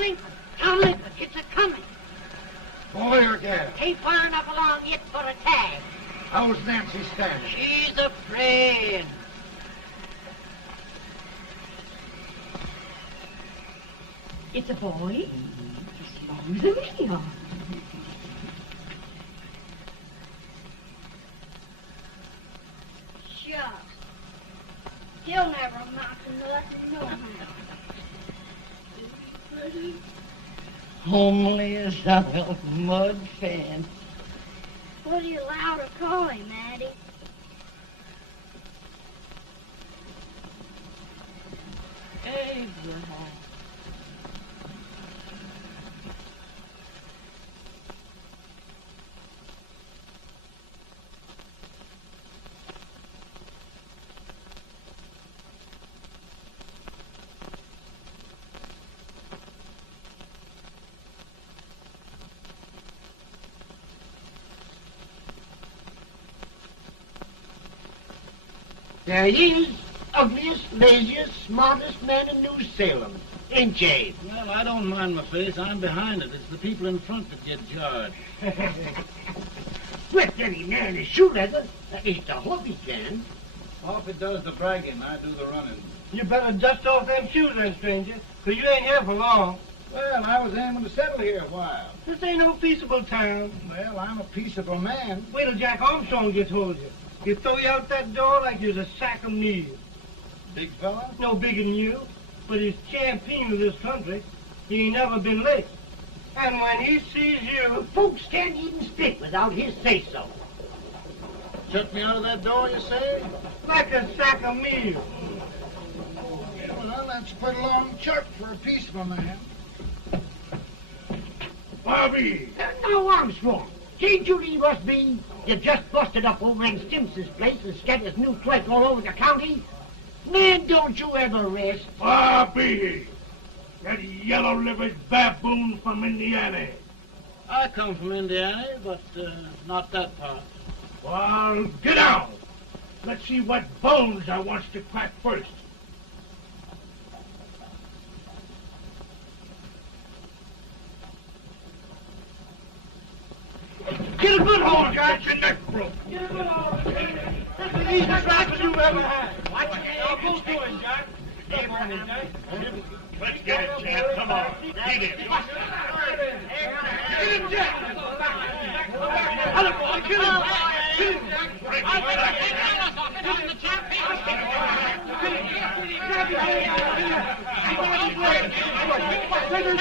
Tomlin, Tomlin, it's a-coming. Boy or gal? Ain't far enough along yet for a tag. How's Nancy standing? She's afraid. It's a boy. As long as a million. Shucks. He'll never amount to nothing, no how. Homely as a milk mud fan. What do you allow to call him, Addie? Abraham. There he is, ugliest, laziest, smartest man in New Salem. Ain't Jay? Well, I don't mind my face. I'm behind it. It's the people in front that get jarred. Let any man is shoe leather. That ain't the hope he can. Hoffy does the bragging. I do the running. You better dust off them shoes then, stranger, 'cause you ain't here for long. Well, I was aiming to settle here a while. This ain't no peaceable town. Well, I'm a peaceable man. Wait till Jack Armstrong gets hold of you. He'll throw you out that door like you're a sack of meal. Big fella? No bigger than you, but he's champion of this country. He ain't never been late. And when he sees you... Folks can't even speak without his say-so. Shut me out of that door, you say? like a sack of meal. Well, that's quite a long chart for a peaceful man. Bobby! Now, Armstrong, can't you leave us be? You just busted up old man Stimson's place and scattered new clerk all over the county. Man, don't you ever rest. Bobby! That yellow-livered baboon from Indiana. I come from Indiana, but not that part. Well, get out. Let's see what bones I wants to crack first. Get a good hold, Jack. Get your neck broke. Get a good hold. That's the easiest rifle you ever had. Watch it. Now go to him, Jack. Get on him, Jack. Let's get it, champ. Come on. Get him. Get him, Jack. Hello, boy. Kill him. Kill him, Jack. Break his back. Kill him, Jack. Kill him. Grab his hand. Kill him. I'm going to break. Take him.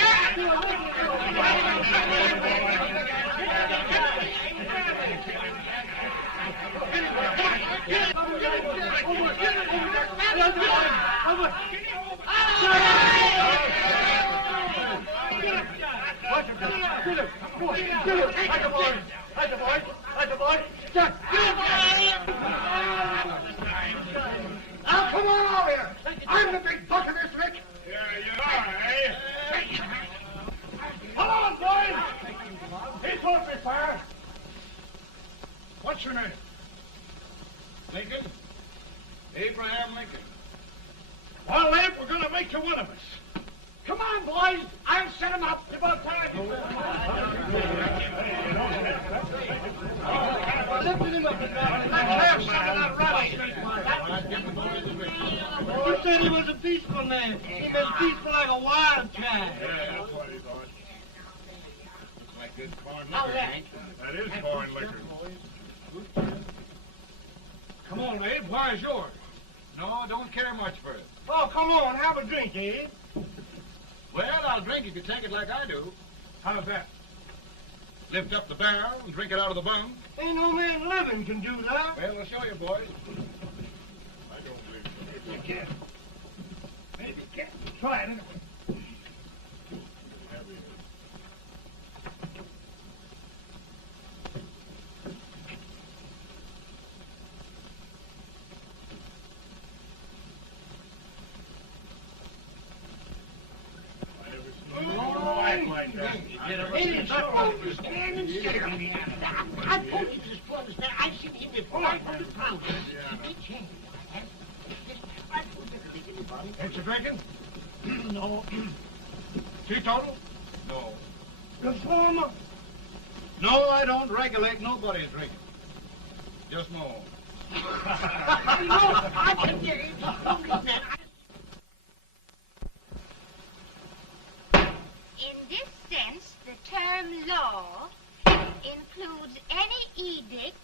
Now, come on over here. I'm the big buck of this lick. Yeah, you are, eh? Come on, boys. He's off me, fire. What's your name? Lincoln? Abraham Lincoln. Well, Abe, we're going to make you one of us. Come on, boys. I'll set him up. It's about time. Lifted him up. Let's have some of that rattlesnake. You said he was a peaceful man. He was peaceful like a wild cat. Yeah, that's what he thought. Looks like good corn liquor, Hank. That is corn liquor. Come on, Abe. Where's yours? No, don't care much for it. Oh, come on. Have a drink, Abe. Well, I'll drink if you take it like I do. How's that? Lift up the barrel and drink it out of the bung. Ain't no man living can do that. Well, I'll show you, boys. I don't believe so. You can't. Maybe you can't. Try it anyway. Like that. Hey, you stand and stare at me. I told you this boy was there. I've seen him before. 500 pounds. He changed. I told you to make anybody. Ain't you drinking? No. Teetotal? No. Reformer? No, I don't regulate nobody's drinking. Just my own. I can get it. In this sense, the term law includes any edict,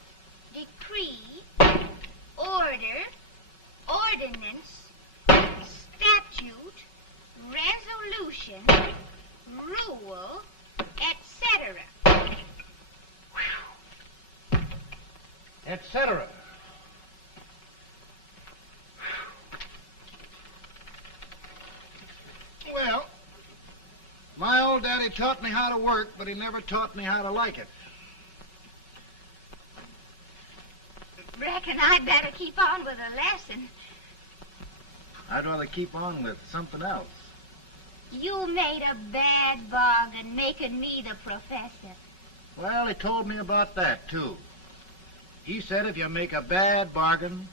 decree, order, ordinance, statute, resolution, rule, etc. Etc. Well, my old daddy taught me how to work, but he never taught me how to like it. Reckon I'd better keep on with the lesson. I'd rather keep on with something else. You made a bad bargain making me the professor. Well, he told me about that, too. He said if you make a bad bargain,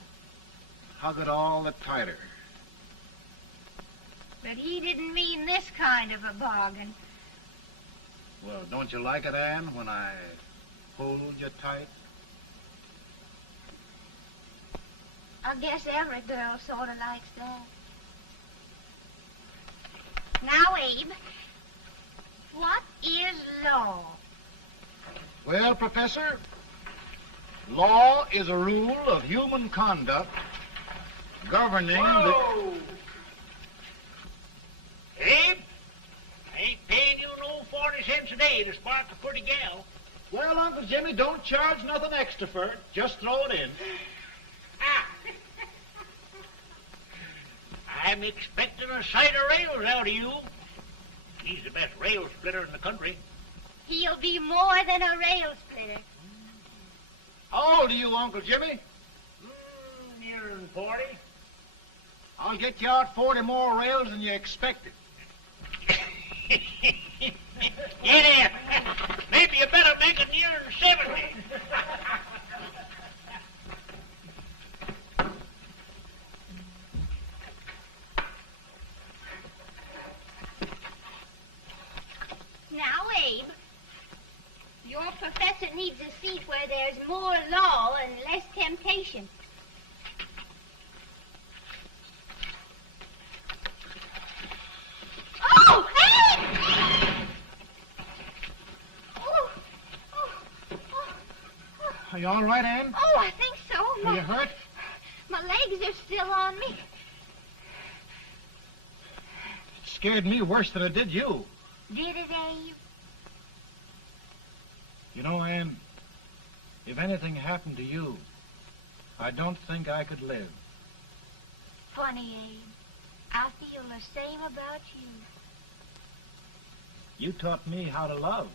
hug it all the tighter. But he didn't mean this kind of a bargain. Well, don't you like it, Anne, when I hold you tight? I guess every girl sort of likes that. Now, Abe, what is law? Well, Professor, law is a rule of human conduct governing Whoa! Abe, I ain't paying you no 40 cents a day to spark a pretty gal. Well, Uncle Jimmy, don't charge nothing extra for it. Just throw it in. Ah. I'm expecting a sight of rails out of you. He's the best rail splitter in the country. He'll be more than a rail splitter. How old are you, Uncle Jimmy? Nearing 40. I'll get you out 40 more rails than you expected. Yeah, maybe you better make it nearing 70. Now, Abe, your professor needs a seat where there's more law and less temptation. Oh, Abe! Are you all right, Anne? Oh, I think so. Are you hurt? My legs are still on me. It scared me worse than it did you. Did it, Abe? You know, Anne, if anything happened to you, I don't think I could live. Funny, Abe. I feel the same about you. You taught me how to love.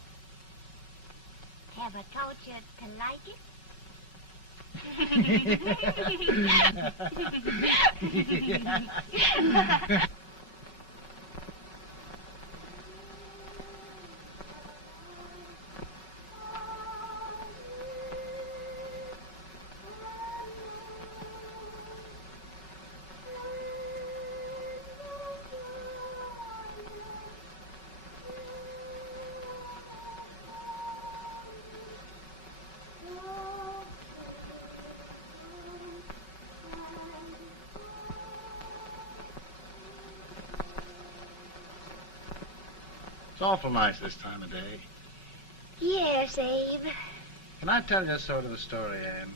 Have I taught you to like it? It's awful nice this time of day. Yes, Abe. Can I tell you sort of a story, Anne?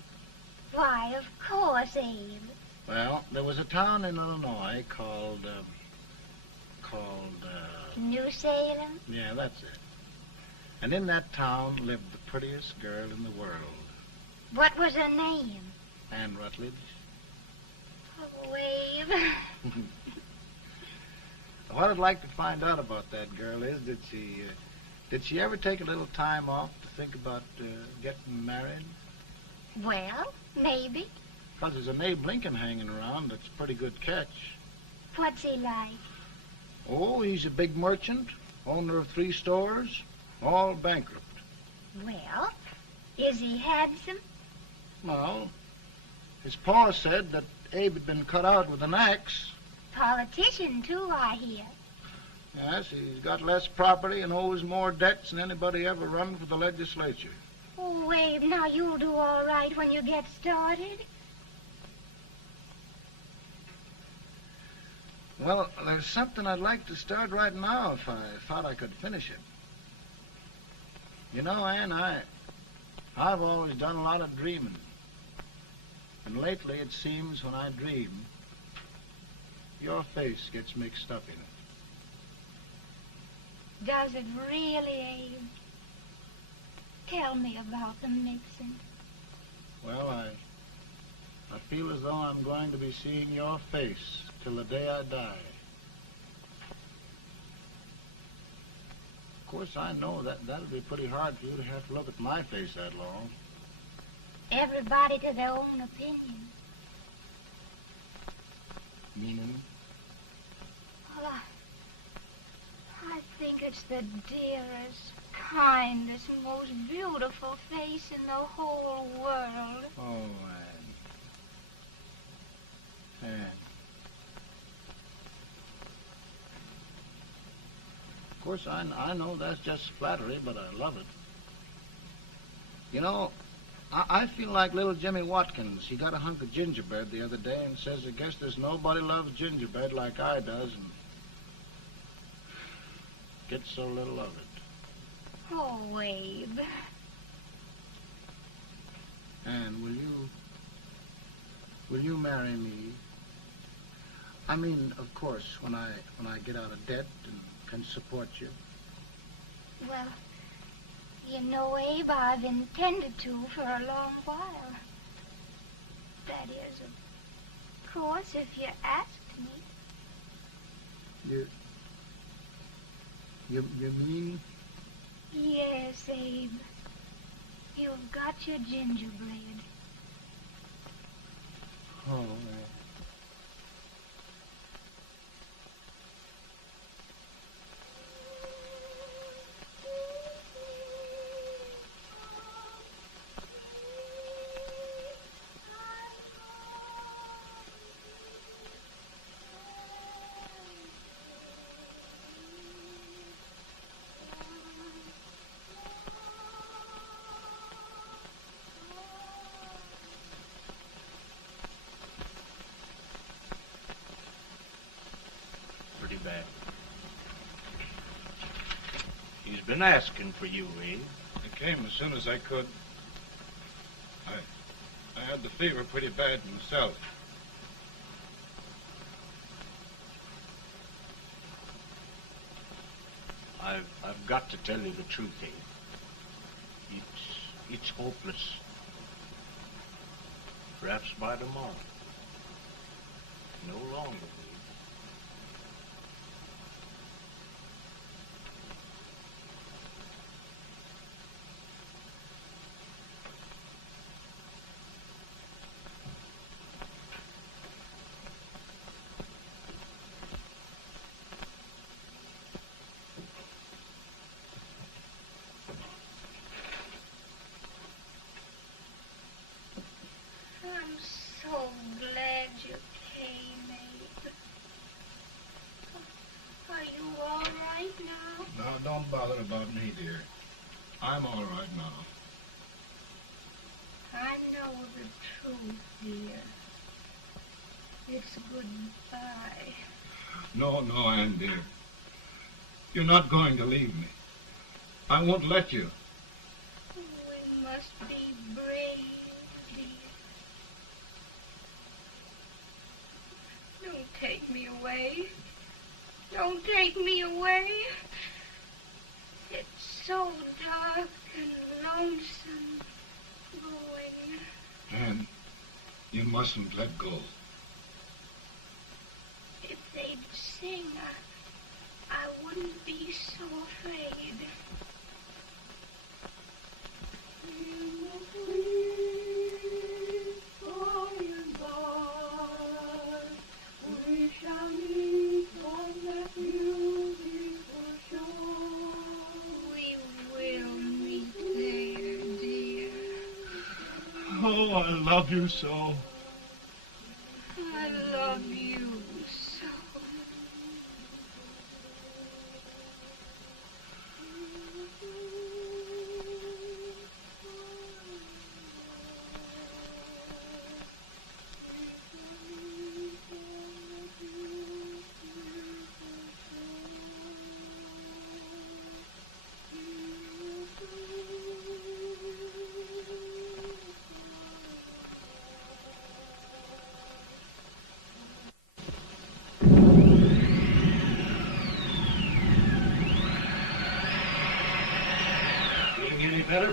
Why, of course, Abe. Well, there was a town in Illinois called, New Salem? yeah, that's it. And in that town lived the prettiest girl in the world, What was her name? Anne Rutledge. Oh, Abe. What I'd like to find out about that girl is, did she ever take a little time off to think about getting married? Well, maybe. Because there's an Abe Lincoln hanging around that's a pretty good catch. What's he like? Oh, he's a big merchant, owner of 3 stores, all bankrupt. Well, is he handsome? Well, his pa said that Abe had been cut out with an axe. Politician, too, I hear. Yes, he's got less property and owes more debts than anybody ever run for the legislature. Oh, Abe, now you'll do all right when you get started. Well, there's something I'd like to start right now if I thought I could finish it. You know, Ann, I've always done a lot of dreaming. And lately it seems when I dream, your face gets mixed up in it. Does it really, Abe? Tell me about the mixing. Well, I feel as though I'm going to be seeing your face till the day I die. Of course, I know that'll be pretty hard for you to have to look at my face that long. Everybody to their own opinion. Meaning? Well, I think it's the dearest, kindest, most beautiful face in the whole world. Oh, Ann. Of course, I know that's just flattery, but I love it. You know, I feel like little Jimmy Watkins. He got a hunk of gingerbread the other day and says, I guess there's nobody loves gingerbread like I does, and gets so little of it. Oh, Abe. Ann, will you marry me? I mean, of course, when I get out of debt and can support you. Well, you know, Abe, I've intended to for a long while. That is, of course, if you asked me. You mean? Yes, Abe. You've got your gingerbread. Oh, Bad. He's been asking for you, Abe. I came as soon as I could. I had the fever pretty bad myself. I've got to tell you the truth, Abe. It's hopeless. Perhaps by tomorrow. No longer. I'm so glad you came, Abe. Are you all right now? No, don't bother about me, dear. I'm all right now. I know the truth, dear. It's goodbye. No, Ann, dear. You're not going to leave me. I won't let you. We must be brave, dear. Don't take me away. Don't take me away. It's so dark and lonesome going. Ann, you mustn't let go. If they'd sing, I wouldn't be so afraid. We shall meet on that beautiful shore. We will meet there, dear. Oh, I love you so. I love you so.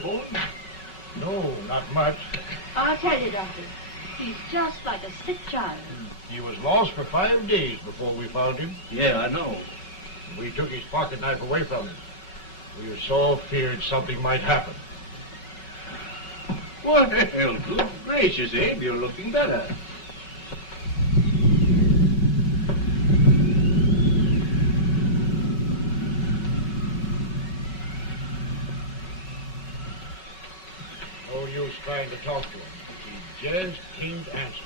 Old? No, not much. I'll tell you, Doctor. He's just like a sick child. He was lost for 5 days before we found him. Yeah, I know. We took his pocket knife away from him. We were so feared something might happen. Well, good gracious, Abe, you're looking better. No use trying to talk to him. He just can't answer.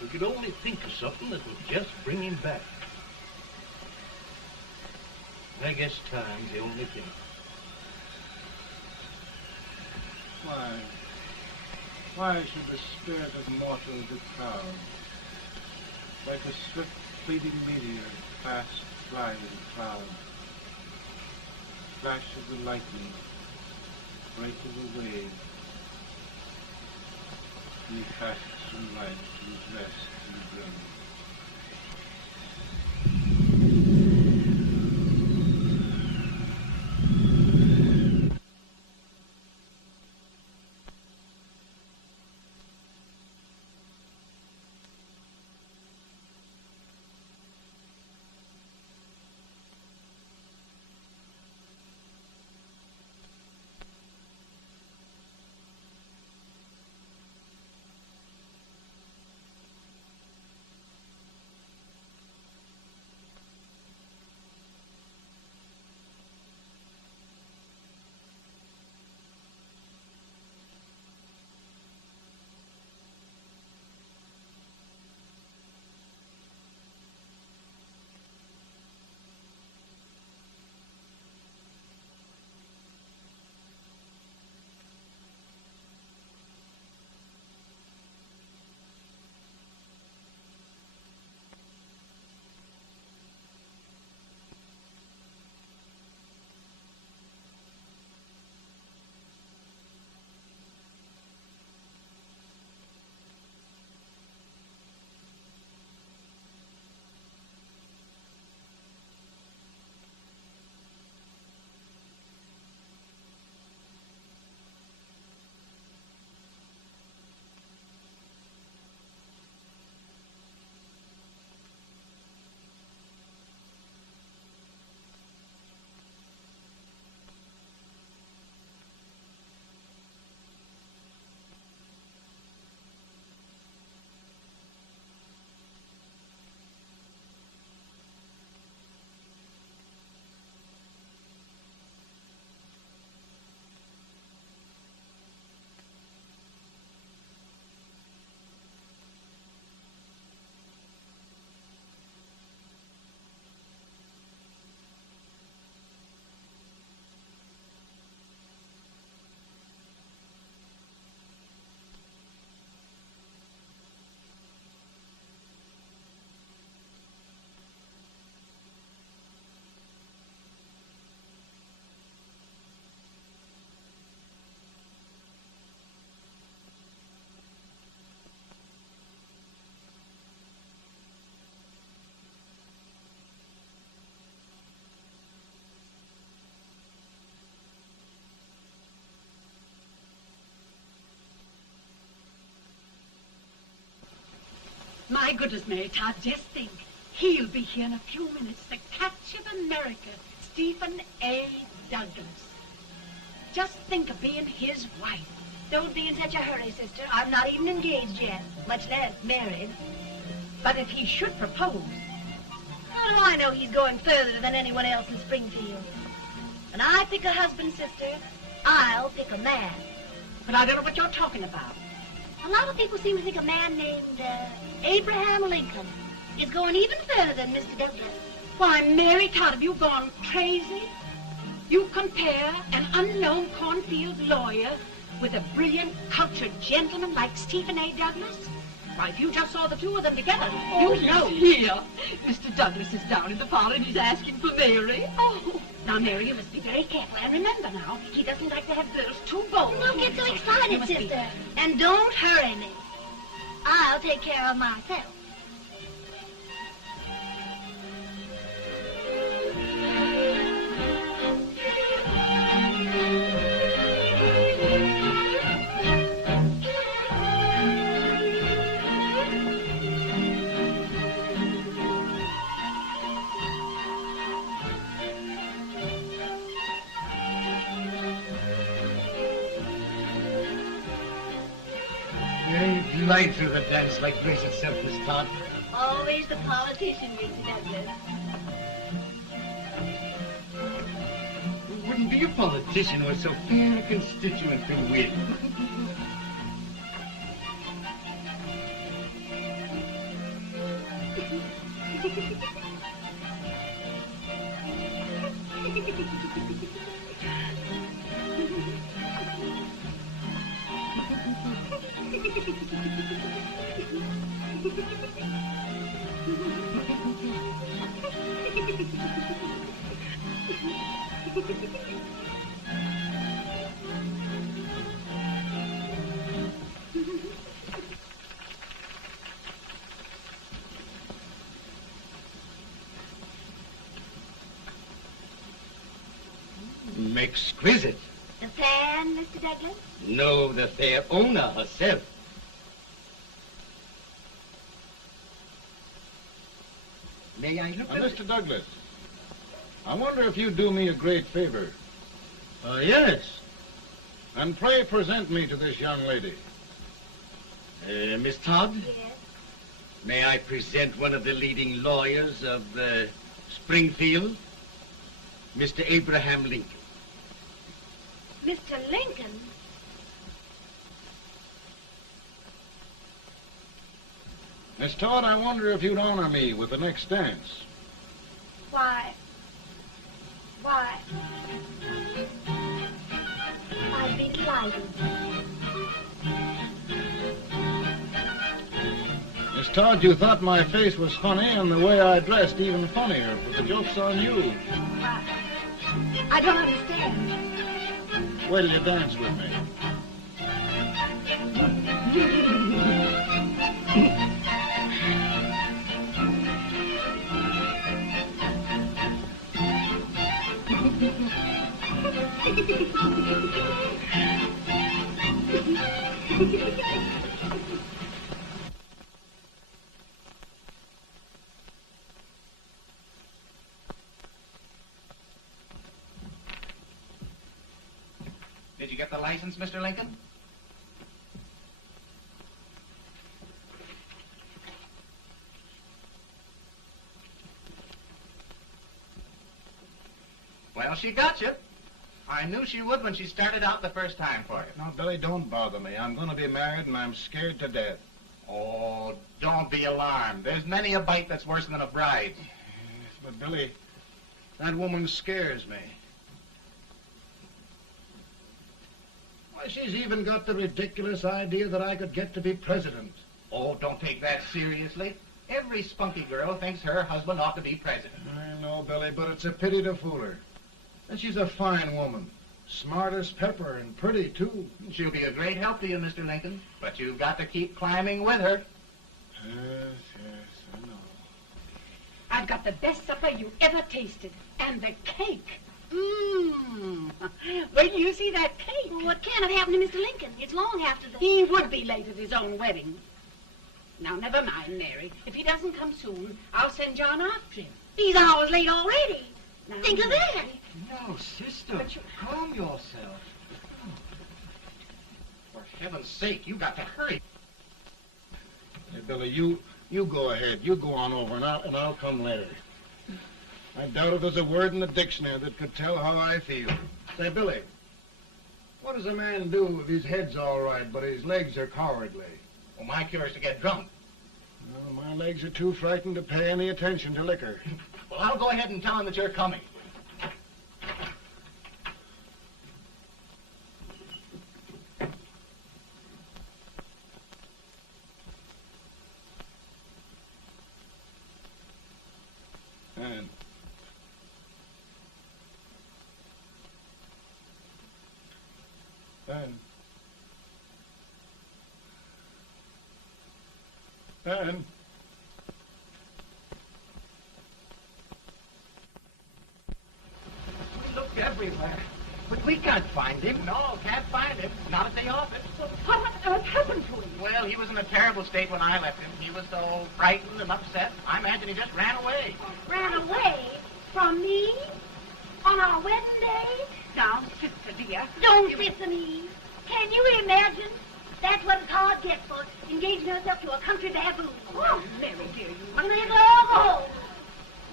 We could only think of something that would just bring him back. I guess time's the only thing. Why should the spirit of mortal be proud? Like a swift fleeting meteor, fast flying cloud. Flash of the lightning, break of the wave. He passes from life to his rest in the grave. My goodness, Mary Todd, just think. He'll be here in a few minutes. The catch of America, Stephen A. Douglas. Just think of being his wife. Don't be in such a hurry, sister. I'm not even engaged yet, much less married. But if he should propose... How do I know he's going further than anyone else in Springfield? When I pick a husband, sister, I'll pick a man. But I don't know what you're talking about. A lot of people seem to think a man named Abraham Lincoln is going even further than Mr. Douglas. Why, Mary Todd, have you gone crazy? You compare an unknown cornfield lawyer with a brilliant, cultured gentleman like Stephen A. Douglas? Why, if you just saw the two of them together, Oh, you'd know. Here. Mr. Douglas is down in the parlor and he's asking for Mary. Oh. Now, Mary, you must be very careful. And remember now, he doesn't like to have girls too bold. Don't get so You excited, must be- sister. And don't hurry me. I'll take care of myself. You glide through the dance like grace itself, Miss Todd. Always the politician, Mr. Douglas. Wouldn't be a politician with so fair a constituent to win. Exquisite. The fan, Mr. Douglas? No, the fair owner herself. May I look at Mr. Douglas, I wonder if you'd do me a great favor. Yes. And pray present me to this young lady. Miss Todd? Yes. May I present one of the leading lawyers of Springfield, Mr. Abraham Lincoln. Mr. Lincoln? Miss Todd, I wonder if you'd honor me with the next dance. Why? I'd be delighted. Miss Todd, you thought my face was funny and the way I dressed even funnier, but the joke's on you. I don't understand. Wait till you dance with me. Did you get the license, Mr. Lincoln? Well, she got you. I knew she would when she started out the first time for you. Now, Billy, don't bother me. I'm going to be married and I'm scared to death. Oh, don't be alarmed. There's many a bite that's worse than a bride. But, Billy, that woman scares me. Why, she's even got the ridiculous idea that I could get to be president. Oh, don't take that seriously. Every spunky girl thinks her husband ought to be president. I know, Billy, but it's a pity to fool her. And she's a fine woman. Smart as pepper and pretty, too. She'll be a great help to you, Mr. Lincoln. But you've got to keep climbing with her. Yes, I know. I've got the best supper you ever tasted. And the cake. Mmm. Wait till you see that cake. Well, what can have happened to Mr. Lincoln? It's long after the... He would be late at his own wedding. Now, never mind, Mary. If he doesn't come soon, I'll send John after him. He's hours late already. Now, Think of that. No, sister, But you- calm yourself. For heaven's sake, you got to hurry. Hey, Billy, you go ahead. You go on over, and I'll come later. I doubt if there's a word in the dictionary that could tell how I feel. Say, Billy, what does a man do if his head's all right, but his legs are cowardly? Well, my cure is to get drunk. Well, my legs are too frightened to pay any attention to liquor. Well, I'll go ahead and tell him that you're coming. Ben. Ben. We looked everywhere, but we can't find him. No, can't find him. Not at the office. Well, what on earth happened to him? Well, he was in a terrible state when I left him. He was so frightened and upset. I imagine he just ran away. Ran away from me on our wedding day? Now, sister dear. Don't listen, Eve. Can you imagine? That's what a card gets for engaging herself to a country baboon. Oh, Mary dear, You may as well all go home.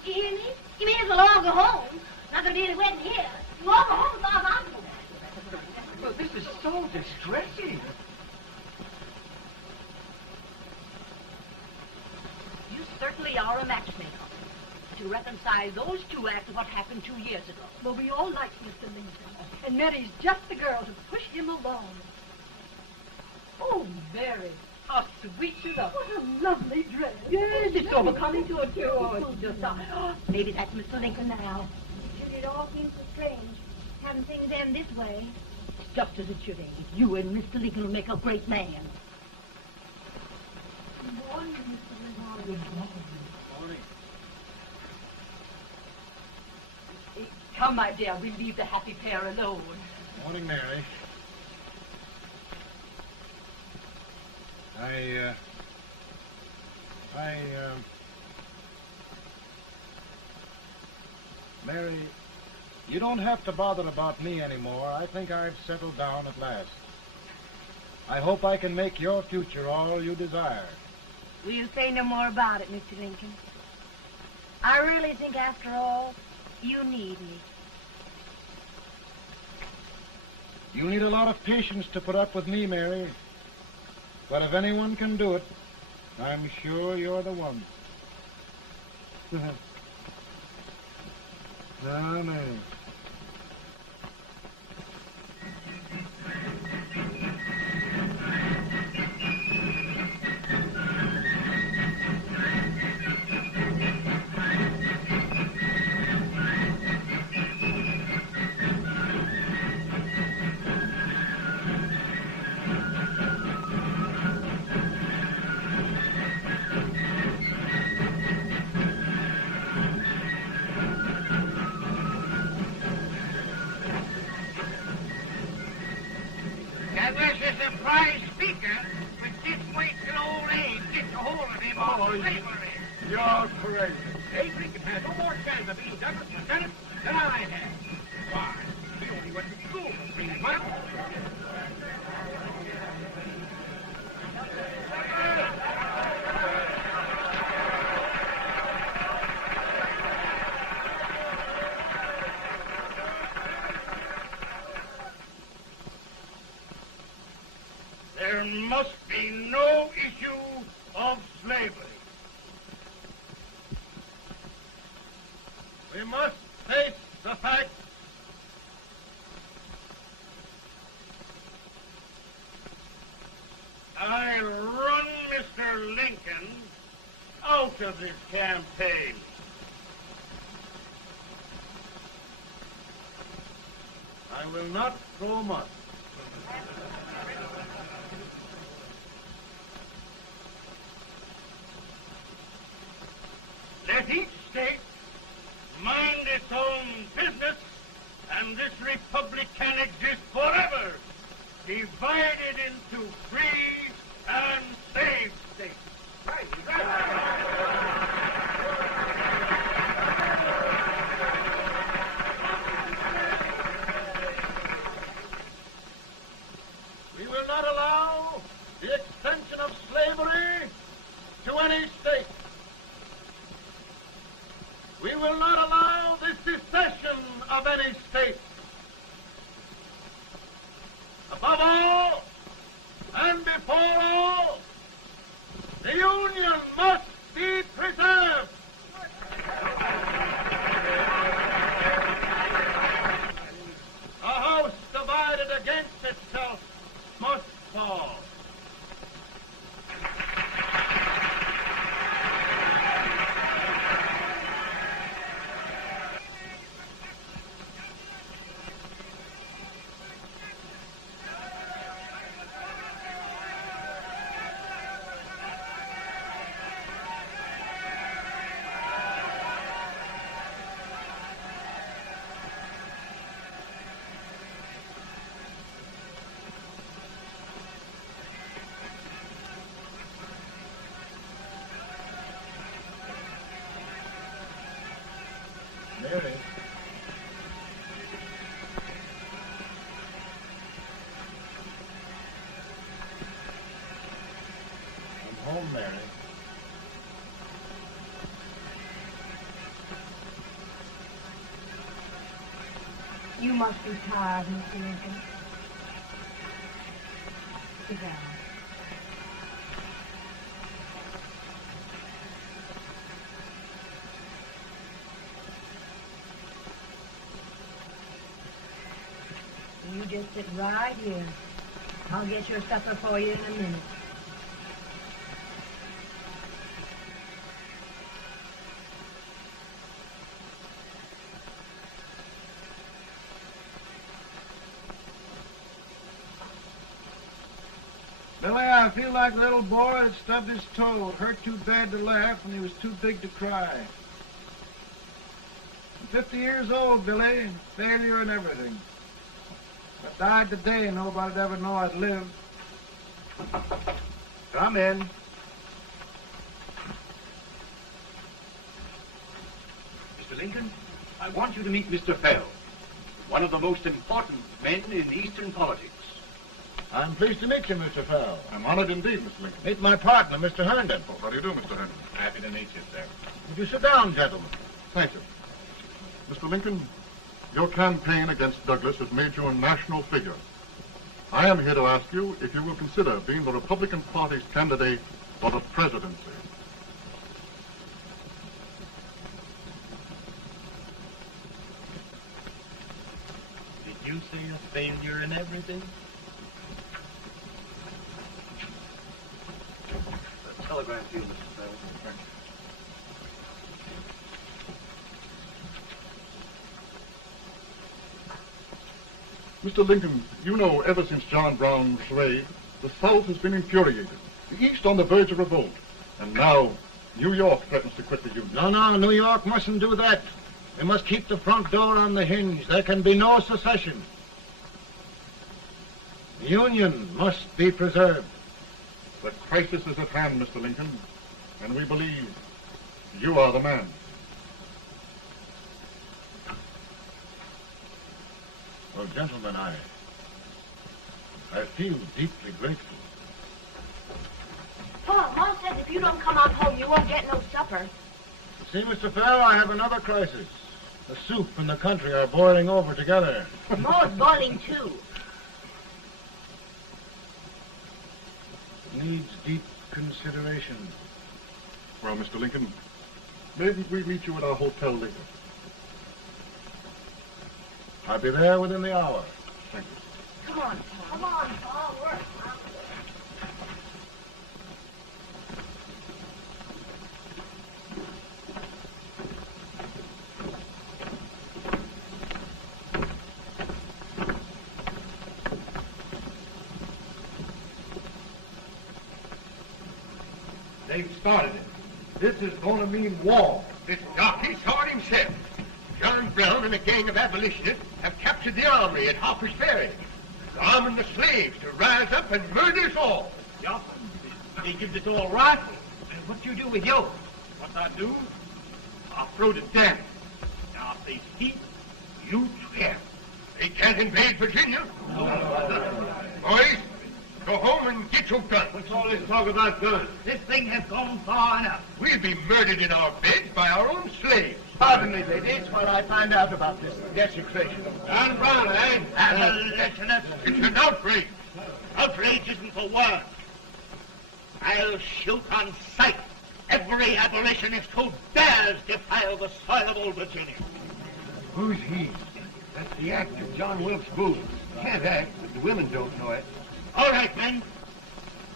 You hear me? You may as well all go home. Not gonna be any wedding here. You all go home as far as I'm concerned. Well, this is so distressing. You certainly are a matchmaker. To reconcile those two after what happened 2 years ago. Well, we all like Mr. Lincoln, and Mary's just the girl to push him along. Oh, Mary, how sweet you look. What a lovely dress. Yes, it's overcoming to it, too. Oh, it's just, maybe that's Mr. Lincoln now. It all seems so strange, having things end this way. It's just as it should end. You and Mr. Lincoln will make a great man. Good morning, Mr. Lincoln. Good morning. Come, my dear, we'll leave the happy pair alone. Morning, Mary. Mary, you don't have to bother about me anymore. I think I've settled down at last. I hope I can make your future all you desire. We'll say no more about it, Mr. Lincoln. I really think, after all, you need me. You need a lot of patience to put up with me, Mary. But if anyone can do it, I'm sure you're the one. Now, Mary. That was a surprise speaker, but just wait till old Abe gets a hold of him on slavery. You're crazy. Abe Lincoln has no more chance of being Douglas Lieutenant than I have. Why? He only went to school for 3 months. There must be no issue of slavery. We must face the fact I run Mr. Lincoln out of his campaign. I will not throw much. Let each state mind its own business, and this republic can exist forever, divided into free and slave states. We will not allow the extension of slavery to any state. We will not allow the secession of any state. Above all, and before all, the Union must be preserved. A house divided against itself must fall. home, Mary. You must be tired, Mr. Lincoln. Sit down. You just sit right here. I'll get your supper for you in a minute. Billy, I feel like a little boy that stubbed his toe. It hurt too bad to laugh and he was too big to cry. I'm 50 years old, Billy. Failure and everything. If I died today, nobody'd ever know I'd lived. Come in. Mr. Lincoln, I want you to meet Mr. Fell, one of the most important men in Eastern politics. I'm pleased to meet you, Mr. Fell. I'm honored indeed, Mr. Lincoln. Meet my partner, Mr. Herndon. Oh, how do you do, Mr. Herndon? Happy to meet you, sir. Would you sit down, gentlemen? Thank you. Mr. Lincoln, your campaign against Douglas has made you a national figure. I am here to ask you if you will consider being the Republican Party's candidate for the presidency. Did you say a failure in everything? Telegram to you, Mr. Fell. Mr. Lincoln, you know ever since John Brown slaved, the South has been infuriated, the East on the verge of revolt, and now New York threatens to quit the Union. No, New York mustn't do that. They must keep the front door on the hinge. There can be no secession. The Union must be preserved. The crisis is at hand, Mr. Lincoln, and we believe you are the man. Well, gentlemen, I feel deeply grateful. Paul, Mom says if you don't come on home, you won't get no supper. See, Mr. Fell, I have another crisis. The soup and the country are boiling over together. Ma's boiling too. Needs deep consideration. Well, Mr. Lincoln, maybe we meet you at our hotel later. I'll be there within the hour. Thank you. Come on, Paul. Come on, Paul. Work. They've started it. This is going to mean war. This jockey saw it himself. John Brown and a gang of abolitionists have captured the armory at Harper's Ferry, arming the slaves to rise up and murder us all. Yup. They give us all rifles. And what you do with yours? What I do? I'll throw the damn. Now, if they keep, you tell. They can't invade Virginia. Boys, go home and get your guns. What's all this talk about guns? This thing has gone far enough. We'll be murdered in our beds by our own slaves. Pardon me, ladies, while I find out about this desecration. John Brown, eh? Abolitionists. It's an outrage. Outrage isn't the word. I'll shoot on sight every abolitionist who dares defile the soil of old Virginia. Who's he? That's the actor, John Wilkes Booth. Can't act, but the women don't know it. All right, men.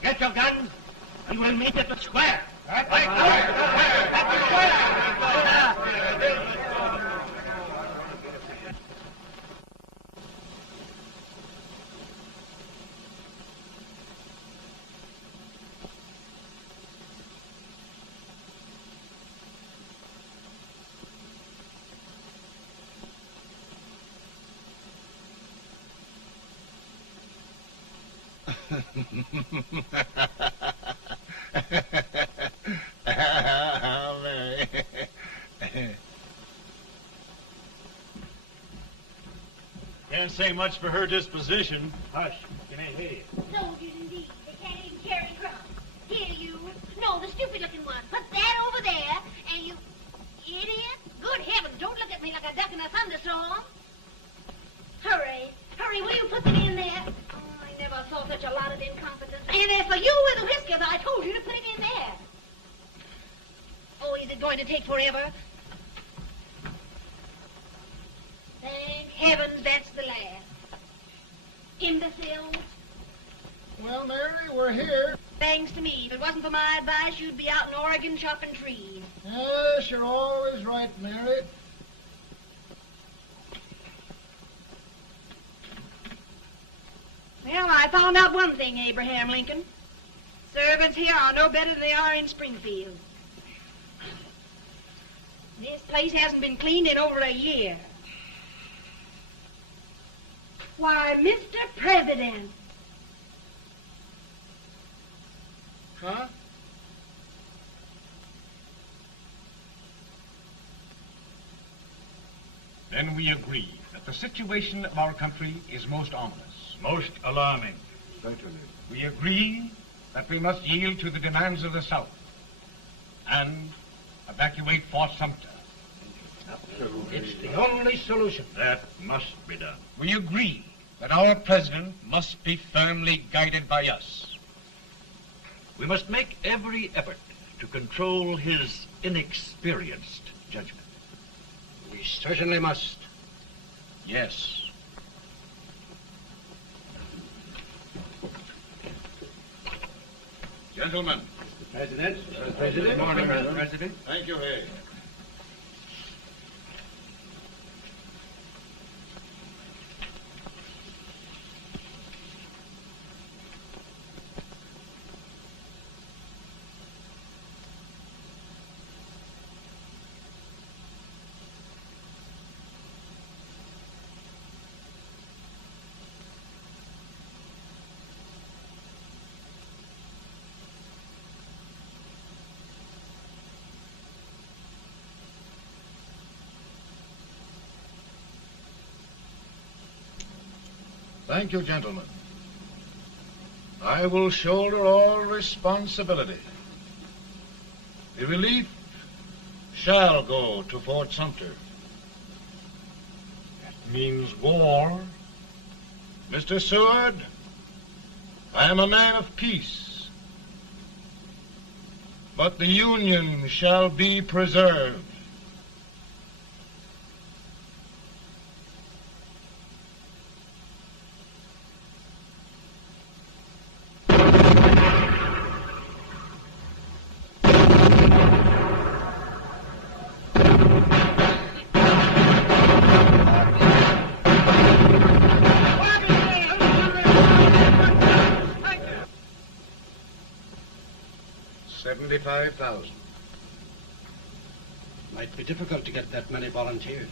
Get your guns, and we'll meet at the square. At the Can't say much for her disposition. Hush, can I hear you? Soldiers indeed. They can't even carry crumbs. Here, you. No, the stupid-looking one. Put that over there, and you... Idiot. Good heavens, don't look at me like a duck in a thunderstorm. Hurry. Hurry, will you put them in there? Oh, I never saw such a lot of incompetence. And as for you with the whiskers, I told you to put him in there. Oh, is it going to take forever? Thank heavens that's the last. Imbeciles. Well, Mary, we're here. Thanks to me. If it wasn't for my advice, you'd be out in Oregon chopping trees. Yes, you're always right, Mary. Well, I found out one thing, Abraham Lincoln. Servants here are no better than they are in Springfield. This place hasn't been cleaned in over a year. Why, Mr. President. Huh? Then we agree that the situation of our country is most ominous. Most alarming. Certainly. We agree that we must yield to the demands of the South and evacuate Fort Sumter. It's the only solution. That must be done. We agree that our president must be firmly guided by us. We must make every effort to control his inexperienced judgment. We certainly must. Yes. Gentlemen. Mr. President. Mr. President. Good morning, Mr. President. Thank you, Hay. Thank you, gentlemen. I will shoulder all responsibility. The relief shall go to Fort Sumter. That means war. Mr. Seward, I am a man of peace, but the Union shall be preserved. $75,000. Might be difficult to get that many volunteers.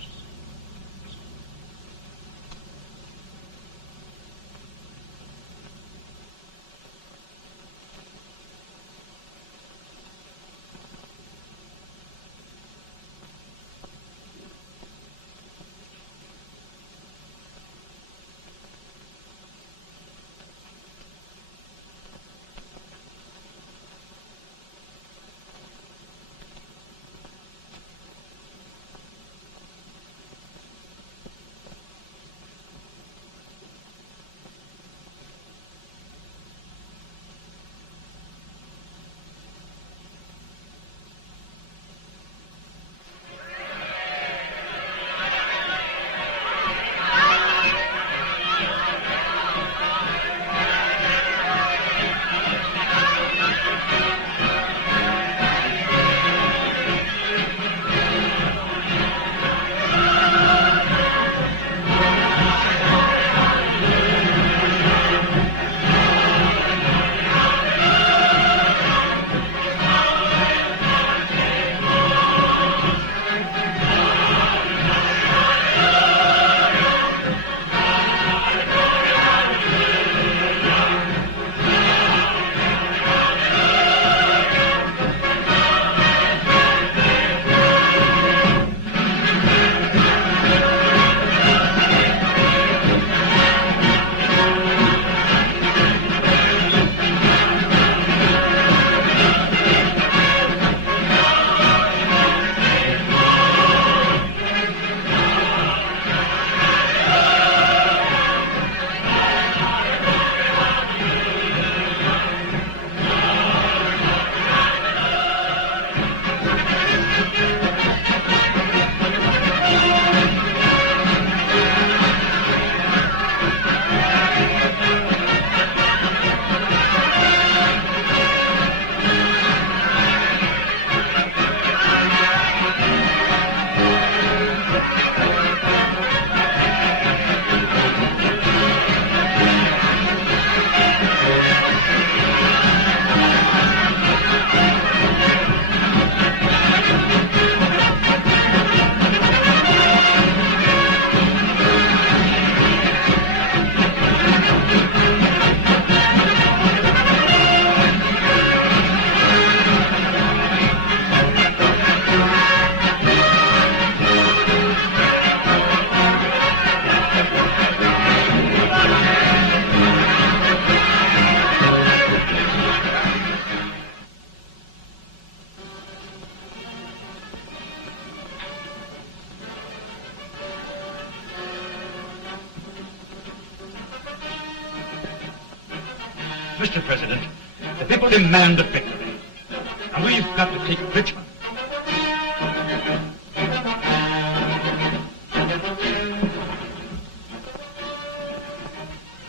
Mr. President, the people demand a victory. And we've got to take Richmond.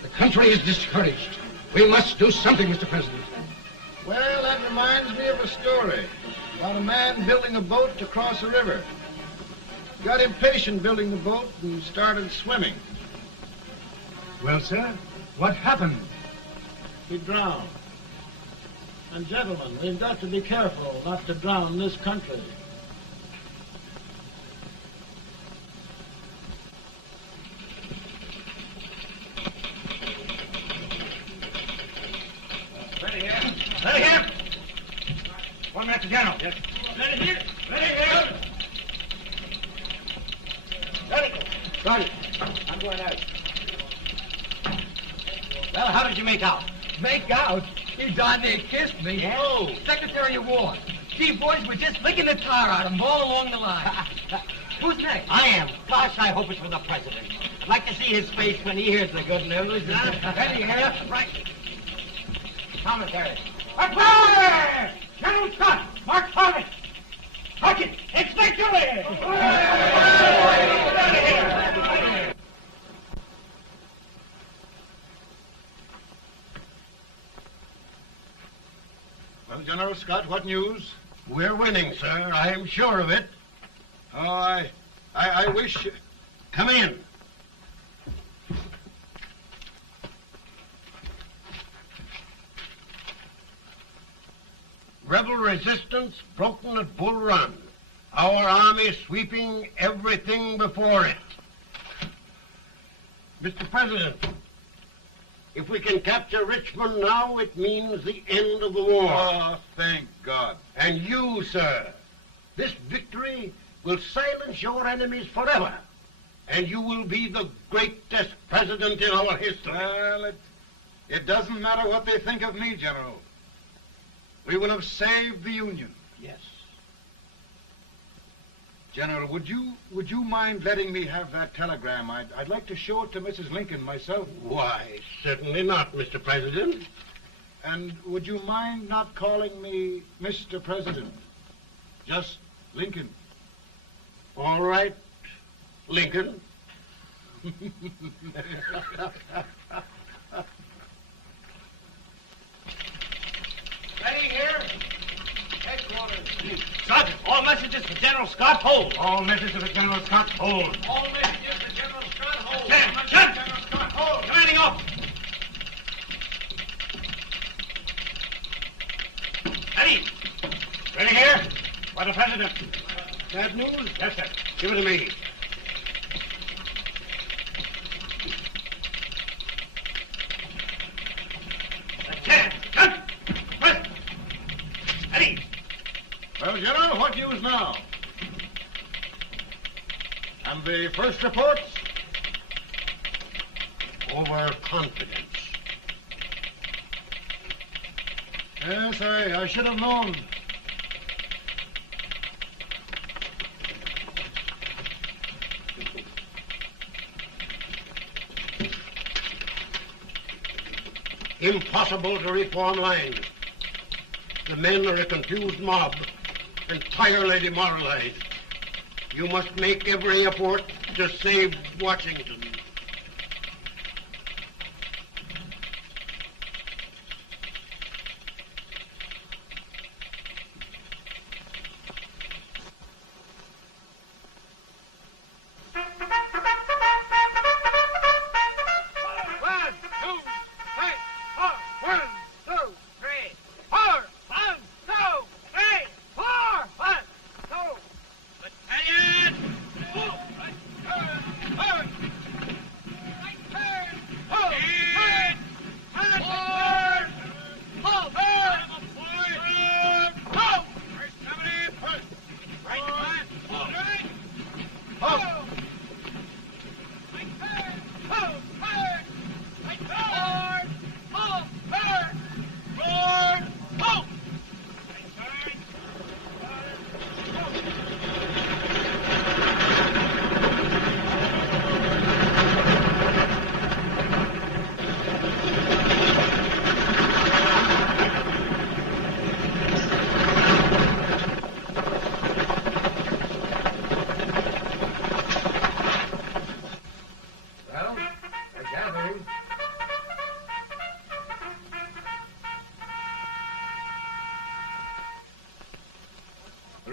The country is discouraged. We must do something, Mr. President. Well, that reminds me of a story about a man building a boat to cross a river. He got impatient building the boat and started swimming. Well, sir, what happened? He drowned. And gentlemen, we've got to be careful not to drown this country. Ready here. Ready here. 1 minute to General. Yes. Ready here. Ready here. Ready. Right. I'm going out. Well, how did you make out? Make out? He darn near kissed me. Yeah? Oh, Secretary of War. Gee, boys, we're just licking the tar out of him all along the line. Who's next? I am. Gosh, I hope it's for the president. I'd like to see his face when he hears the good news. Ready here? Right. Commissary. Fire! General Scott! Mark Thomas! Hawkins! Inspector Lee! Well, General Scott, what news? We're winning, sir. I am sure of it. Oh, I wish... Come in. Rebel resistance broken at Bull Run. Our army sweeping everything before it. Mr. President, if we can capture Richmond now, it means the end of the war. Oh, thank God. And you, sir, this victory will silence your enemies forever. And you will be the greatest president in our history. Well, it doesn't matter what they think of me, General. We will have saved the Union. Yes. General, would you mind letting me have that telegram? I'd like to show it to Mrs. Lincoln myself. Why, certainly not, Mr. President. And would you mind not calling me Mr. President? Just Lincoln. All right, Lincoln. Ready here. Headquarters. Sergeant, all messages for General Scott, hold. All messages for General Scott, hold. All messages to General Scott, hold. Chen! General Scott, hold. Commanding officer. Ready. Ready here. For the president. Bad news? Yes, sir. Give it to me. Well, General, what news now? And the first reports? Overconfidence. Yes, I should have known. Impossible to reform lines. The men are a confused mob, entirely demoralized. You must make every effort to save Washington.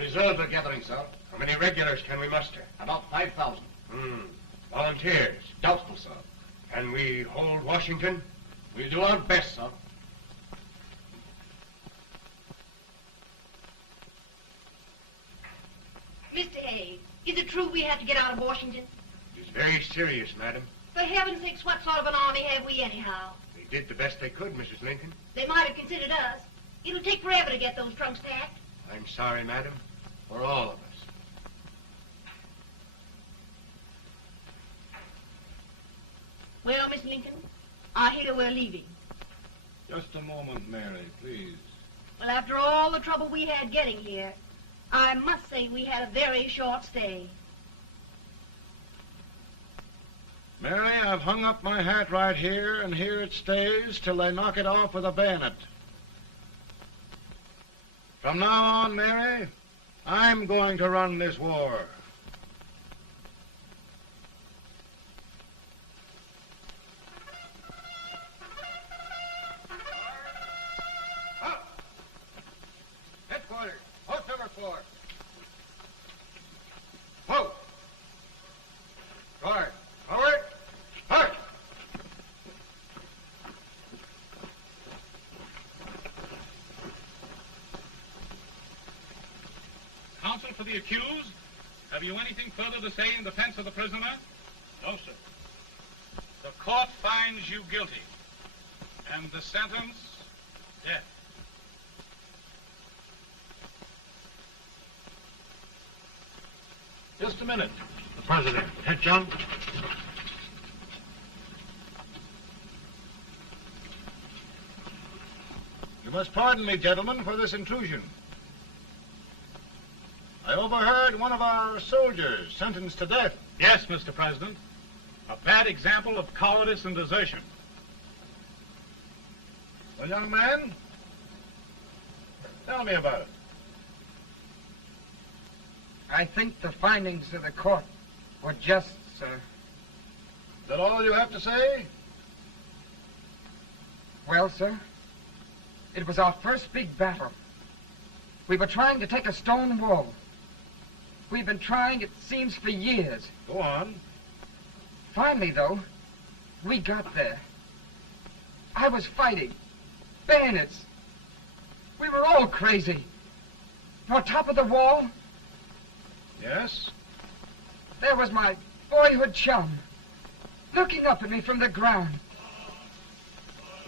Reserves are gathering, sir. How many regulars can we muster? About 5,000. Volunteers? Doubtful, sir. Can we hold Washington? We'll do our best, sir. Mr. Hayes, is it true we have to get out of Washington? It's very serious, madam. For heaven's sakes, what sort of an army have we anyhow? They did the best they could, Mrs. Lincoln. They might have considered us. It'll take forever to get those trunks packed. I'm sorry, madam, for all of us. Well, Miss Lincoln, I hear we're leaving. Just a moment, Mary, please. Well, after all the trouble we had getting here, I must say we had a very short stay. Mary, I've hung up my hat right here, and here it stays till they knock it off with a bayonet. From now on, Mary, I'm going to run this war. Headquarters, post number 4. Whoa! Guard, forward, march! Counsel for the accused, have you anything further to say in defense of the prisoner? No, sir. The court finds you guilty, and the sentence, death. Just a minute. The president. Head, John. You must pardon me, gentlemen, for this intrusion. I overheard one of our soldiers sentenced to death. Yes, Mr. President. A bad example of cowardice and desertion. Well, young man, tell me about it. I think the findings of the court were just, sir. Is that all you have to say? Well, sir, it was our first big battle. We were trying to take a stone wall. We've been trying, it seems, for years. Go on. Finally, though, we got there. I was fighting. Bayonets. We were all crazy. On top of the wall, Yes? there was my boyhood chum, looking up at me from the ground.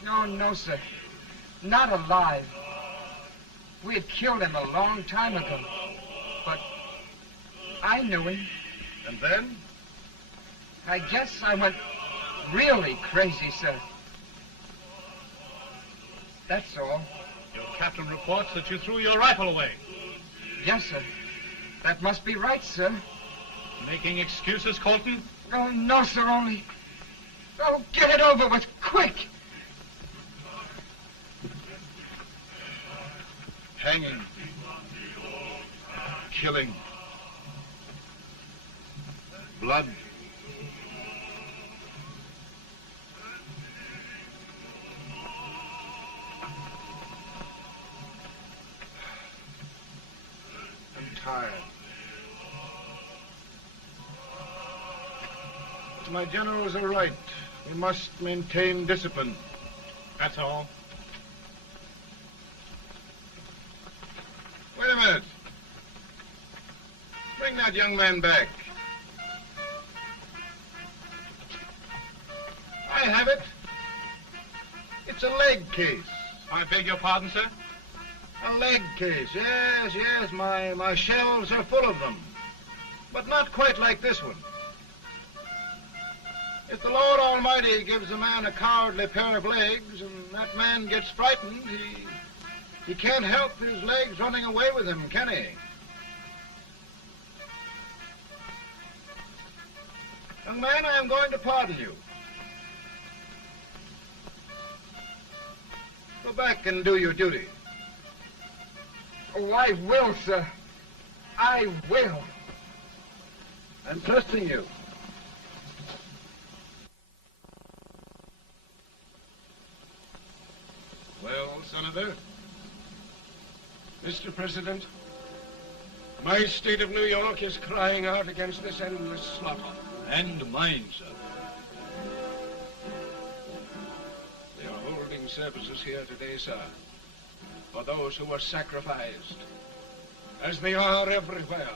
No, sir. Not alive. We had killed him a long time ago. But I knew him. And then? I guess I went really crazy, sir. That's all. Your captain reports that you threw your rifle away. Yes, sir. That must be right, sir. Making excuses, Colton? Oh, no, sir, only... Oh, get it over with, quick! Hanging. Killing. Blood. I'm tired. My generals are right. We must maintain discipline. That's all. Wait a minute. Bring that young man back. I have it. It's a leg case. I beg your pardon, sir? A leg case, yes. My shelves are full of them. But not quite like this one. If the Lord Almighty gives a man a cowardly pair of legs and that man gets frightened, he can't help his legs running away with him, can he? Young man, I am going to pardon you. Go back and do your duty. Oh, I will, sir. I will. I'm trusting you. Well, Senator? Mr. President, My state of New York is crying out against this endless slaughter. And mine, sir. They are holding services here today, sir, for those who were sacrificed, as they are everywhere.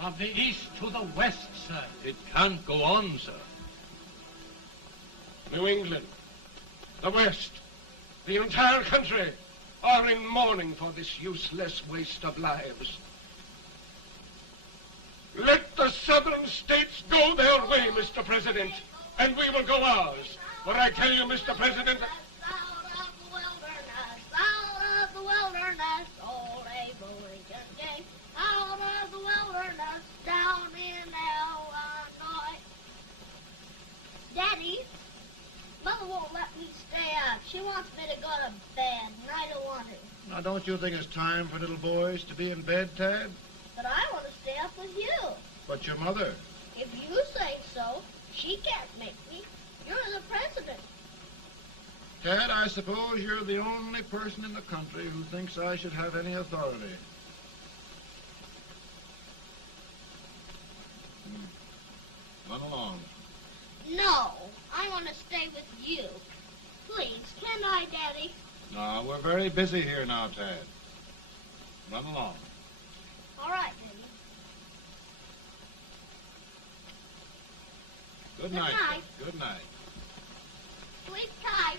From the east to the west, sir. It can't go on, sir. New England, the West, the entire country are in mourning for this useless waste of lives. Let the southern states go their way, Mr. President, and we will go ours. For I tell you, Mr. President, Out of the wilderness, old Abe Lincoln came. Out of the wilderness, down in Illinois. Daddy, Mother won't let me stay up. She wants me to go to bed, and I don't want to. Now, don't you think it's time for little boys to be in bed, Tad? But I want to stay up with you. But your mother? If you say so, she can't make me. You're the president. Tad, I suppose you're the only person in the country who thinks I should have any authority. Run along. No, I want to stay with you. Please, can I, Daddy? No, we're very busy here now, Tad. Run along. All right, Daddy. Good Good night. night. Good night. Sleep tight.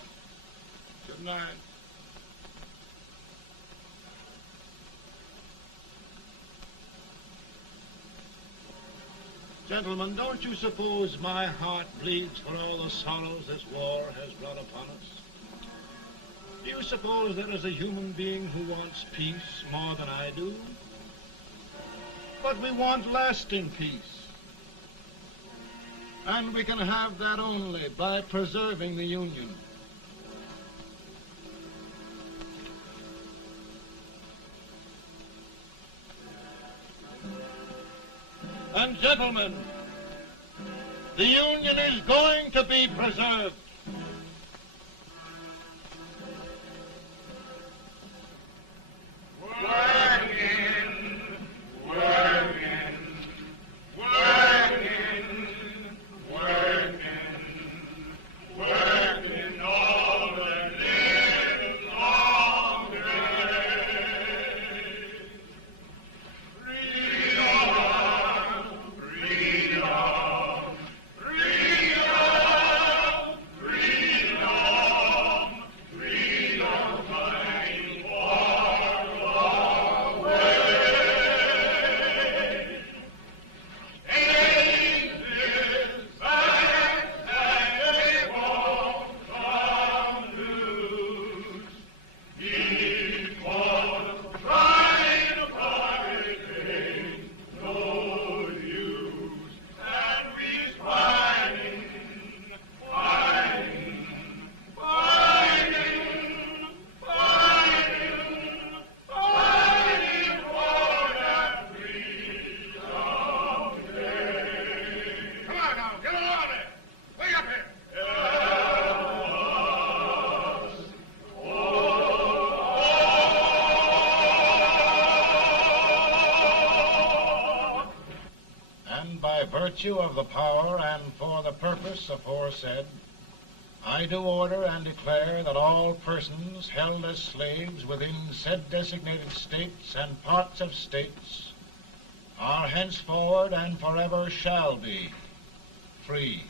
Good night. Gentlemen, don't you suppose my heart bleeds for all the sorrows this war has brought upon us? Do you suppose there is a human being who wants peace more than I do? But we want lasting peace. And we can have that only by preserving the Union. And gentlemen, the Union is going to be preserved. Virtue of the power and for the purpose aforesaid, I do order and declare that all persons held as slaves within said designated states and parts of states are henceforward and forever shall be free.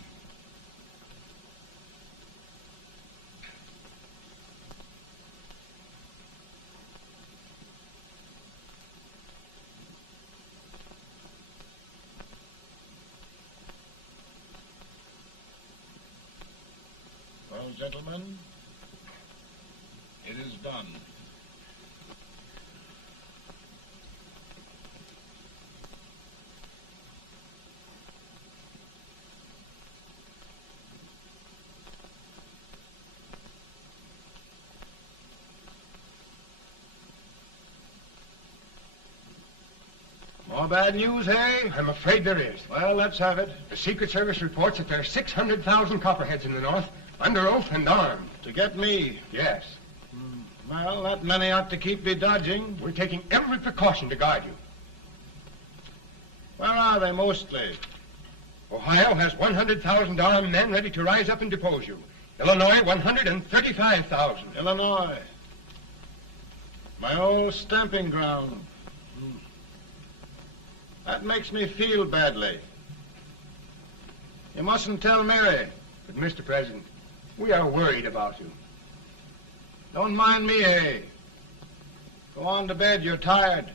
Well, gentlemen, it is done. More bad news, hey? I'm afraid there is. Well, let's have it. The Secret Service reports that there are 600,000 Copperheads in the North, under oath and armed. To get me? Yes. Well, that many ought to keep me dodging. We're taking every precaution to guard you. Where are they mostly? Ohio has $100,000 men ready to rise up and depose you. Illinois, 135,000. Illinois. My old stamping ground. That makes me feel badly. You mustn't tell Mary. But, Mr. President, we are worried about you. Don't mind me, eh? Go on to bed. You're tired.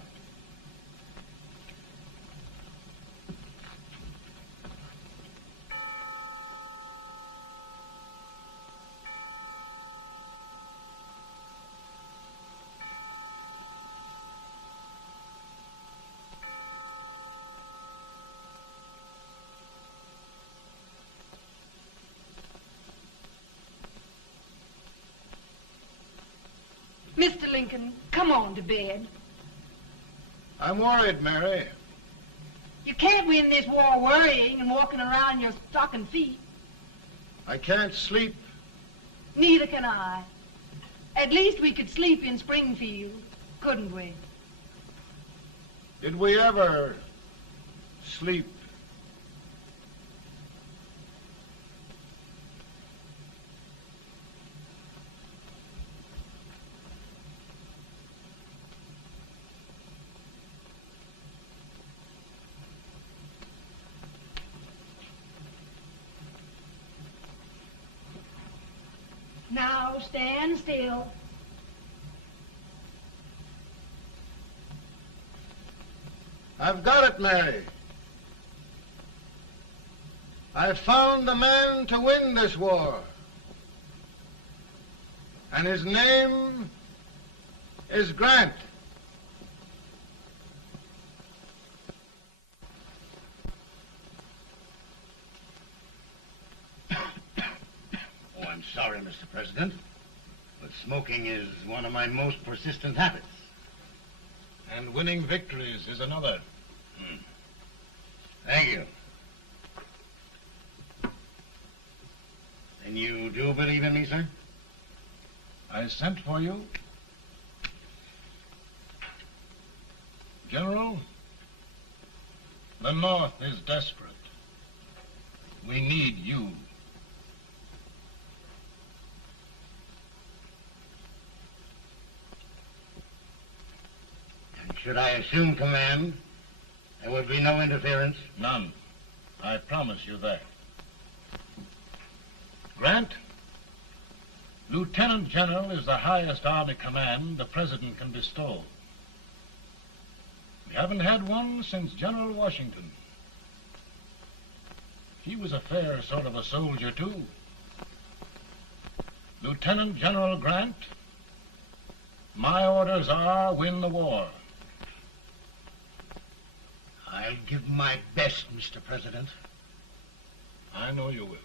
Mr. Lincoln, come on to bed. I'm worried, Mary. You can't win this war worrying and walking around your stocking feet. I can't sleep. Neither can I. At least we could sleep in Springfield, couldn't we? Did we ever sleep? Now stand still. I've got it, Mary. I've found the man to win this war. And his name is Grant. Oh, I'm sorry, Mr. President, but smoking is one of my most persistent habits. And winning victories is another. Thank you. And you do believe in me, sir? I sent for you. General, the North is desperate. We need you. And should I assume command, there would be no interference? None. I promise you that. Grant, Lieutenant General is the highest army command the President can bestow. We haven't had one since General Washington. He was a fair sort of a soldier, too. Lieutenant General Grant, my orders are win the war. I'll give my best, Mr. President. I know you will.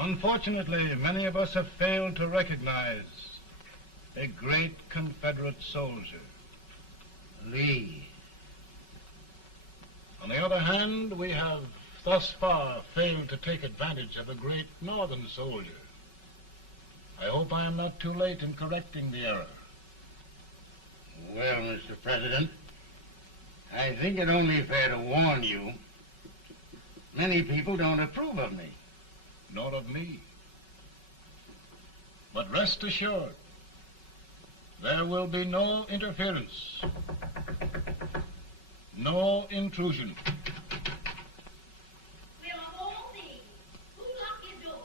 Unfortunately, many of us have failed to recognize a great Confederate soldier, Lee. On the other hand, we have thus far failed to take advantage of a great Northern soldier. I hope I am not too late in correcting the error. Well, Mr. President, I think it only fair to warn you. Many people don't approve of me. Nor of me. But rest assured, there will be no interference, no intrusion. We'll all be. Who locked your door?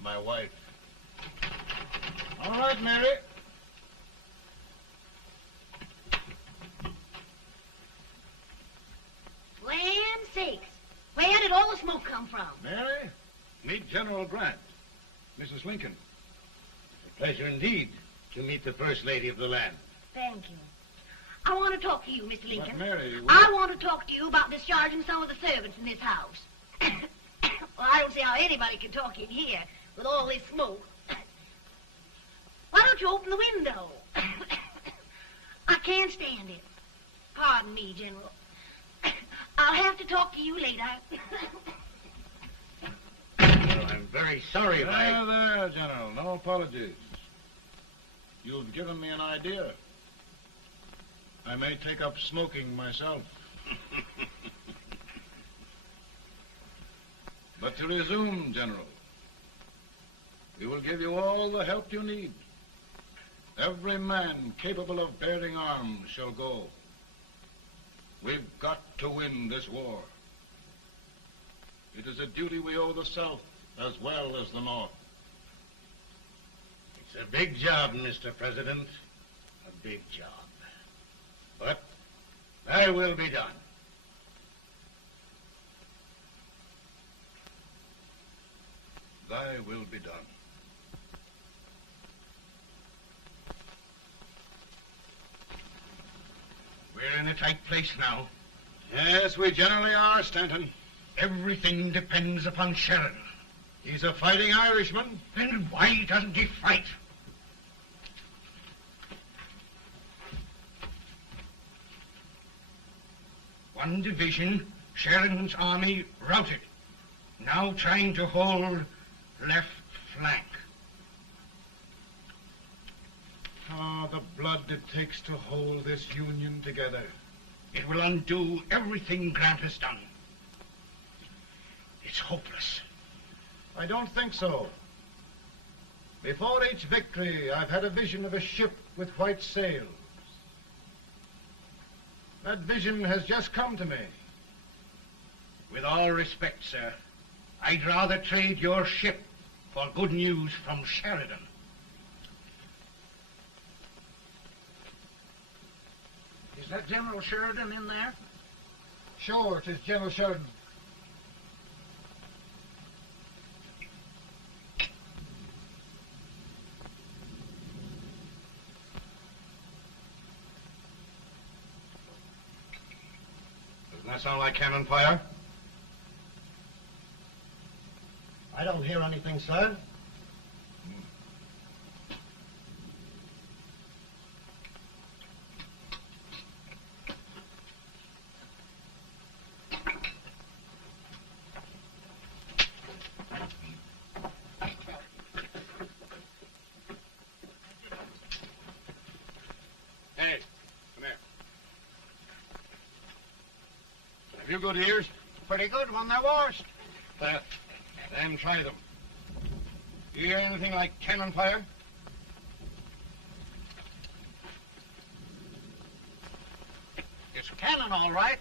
My wife. All right, Mary. Land sakes. Where did all the smoke come from? Mary, meet General Grant. Mrs. Lincoln. It's a pleasure indeed to meet the First Lady of the land. Thank you. I want to talk to you, Mr. Lincoln. But Mary, I want to talk to you about discharging some of the servants in this house. Well, I don't see how anybody can talk in here with all this smoke. Why don't you open the window? I can't stand it. Pardon me, General. I'll have to talk to you later. Well, I'm very sorry if I... There, General. No apologies. You've given me an idea. I may take up smoking myself. But to resume, General, we will give you all the help you need. Every man capable of bearing arms shall go. We've got to win this war. It is a duty we owe the South as well as the North. It's a big job, Mr. President. A big job. But thy will be done. Thy will be done. We're in a tight place now. Yes, we generally are, Stanton. Everything depends upon Sheridan. He's a fighting Irishman. Then why doesn't he fight? One division, Sheridan's army, routed. Now trying to hold left flank. Ah, the blood it takes to hold this Union together. It will undo everything Grant has done. It's hopeless. I don't think so. Before each victory, I've had a vision of a ship with white sails. That vision has just come to me. With all respect, sir, I'd rather trade your ship for good news from Sheridan. Is that General Sheridan in there? Sure, it is General Sheridan. Doesn't that sound like cannon fire? I don't hear anything, sir. Hey, come here. Have you good ears? Pretty good when they're washed. Then try them. Do you hear anything like cannon fire? It's cannon, all right.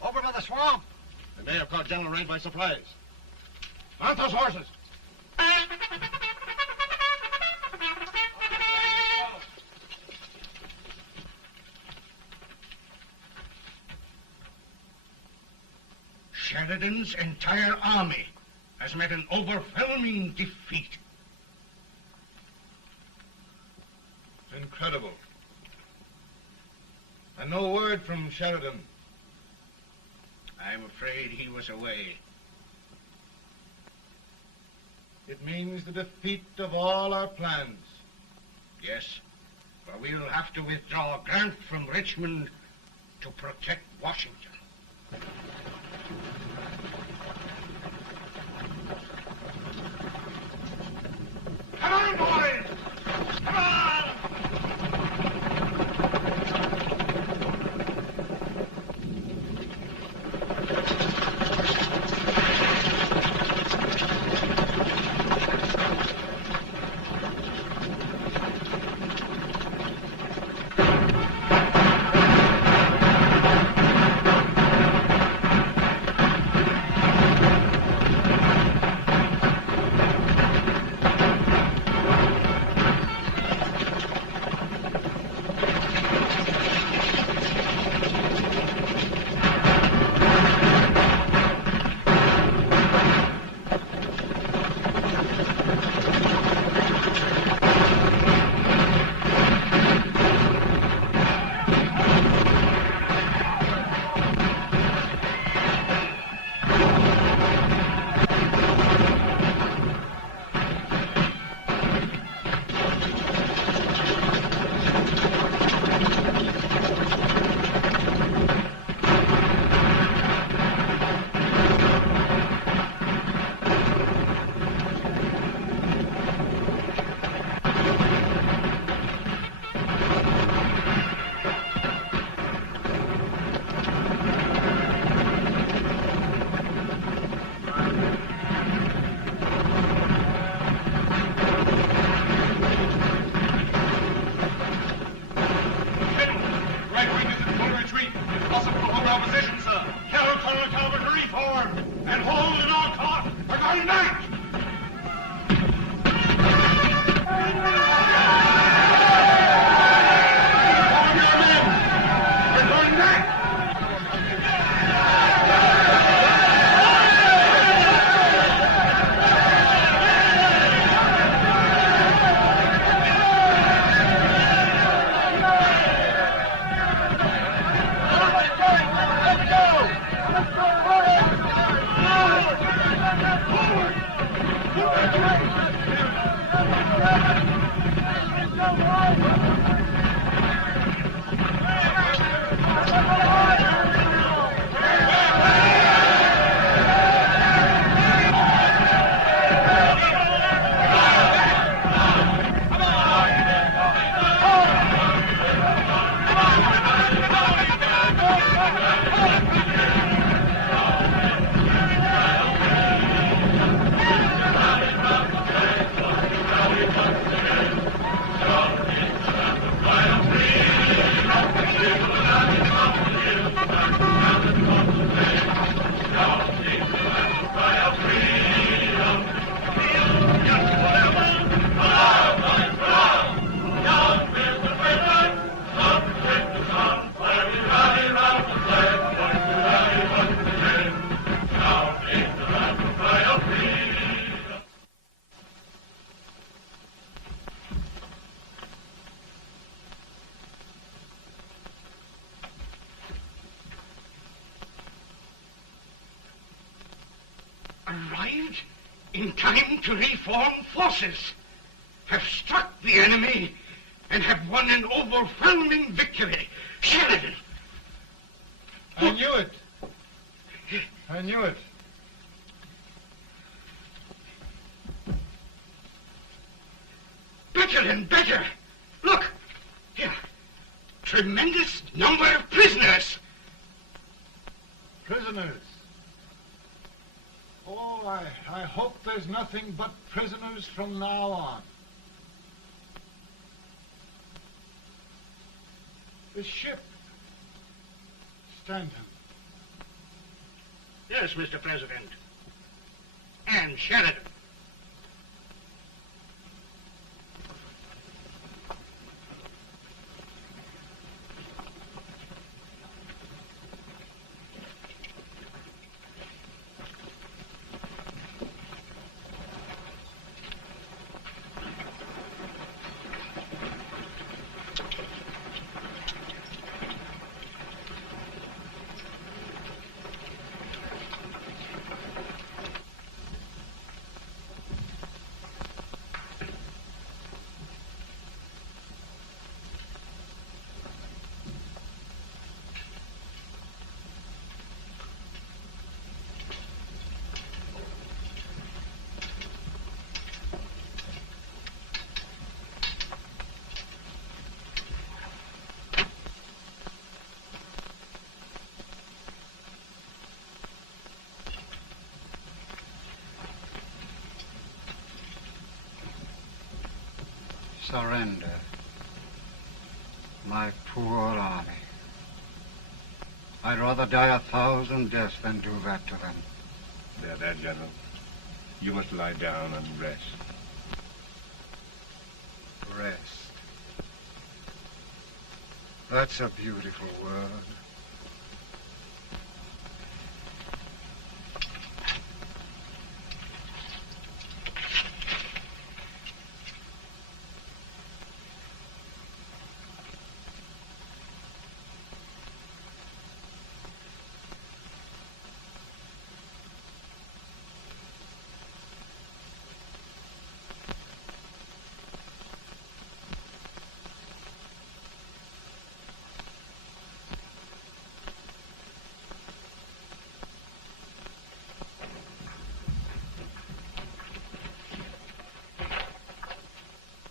Over by the swamp. They may have caught General Raid by surprise. Mount those horses. Sheridan's entire army has met an overwhelming defeat. It's incredible. And no word from Sheridan. I'm afraid he was away. It means the defeat of all our plans. Yes, for we'll have to withdraw Grant from Richmond to protect Washington. Come on, boys! Come on! Arrived in time to reform forces, have struck the enemy, and have won an overwhelming victory. Sheridan! I knew it. I knew it. Better and better. Look, here. Tremendous number of prisoners. Prisoners. Oh, I hope there's nothing but prisoners from now on. The ship. Stanton. Yes, Mr. President. And Sheridan. Surrender. My poor army. I'd rather die 1,000 deaths than do that to them. There, General. You must lie down and rest. Rest. That's a beautiful word.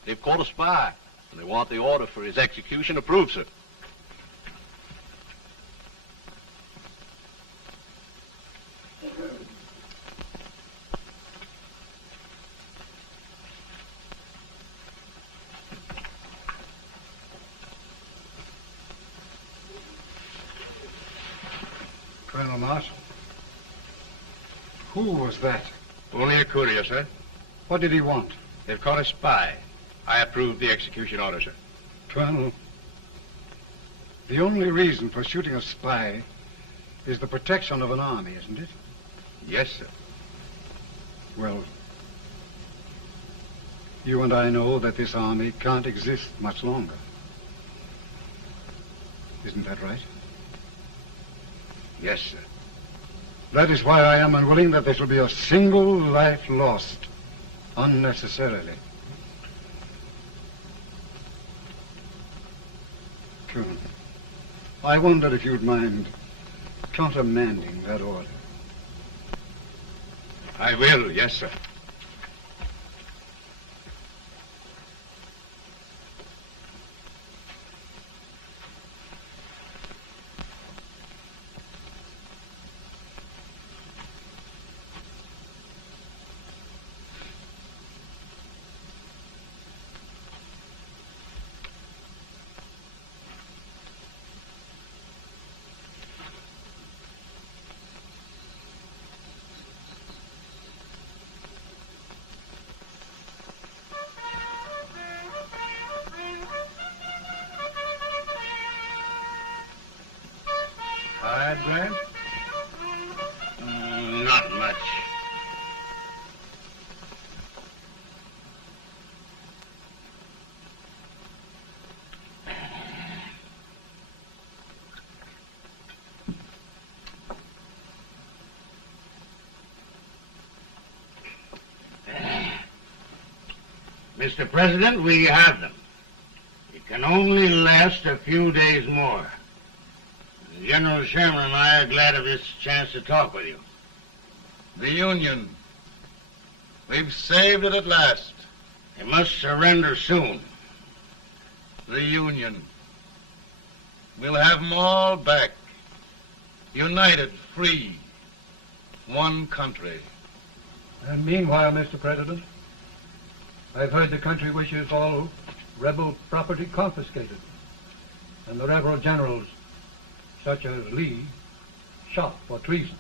They've caught a spy, and they want the order for his execution approved, sir. Colonel Marshall. Who was that? Only a courier, sir. What did he want? They've caught a spy. I approve the execution order, sir. Colonel, the only reason for shooting a spy is the protection of an army, isn't it? Yes, sir. Well, you and I know that this army can't exist much longer. Isn't that right? Yes, sir. That is why I am unwilling that there shall be a single life lost unnecessarily. True. I wondered if you'd mind countermanding that order. I will, yes, sir. Tired, Grant? Not much. Mr. President, we have them. It can only last a few days more. General Sherman and I are glad of this chance to talk with you. The Union. We've saved it at last. They must surrender soon. The Union. We'll have them all back. United, free. One country. And meanwhile, Mr. President, I've heard the country wishes all rebel property confiscated, and the rebel generals, such as Lee, shot for treason.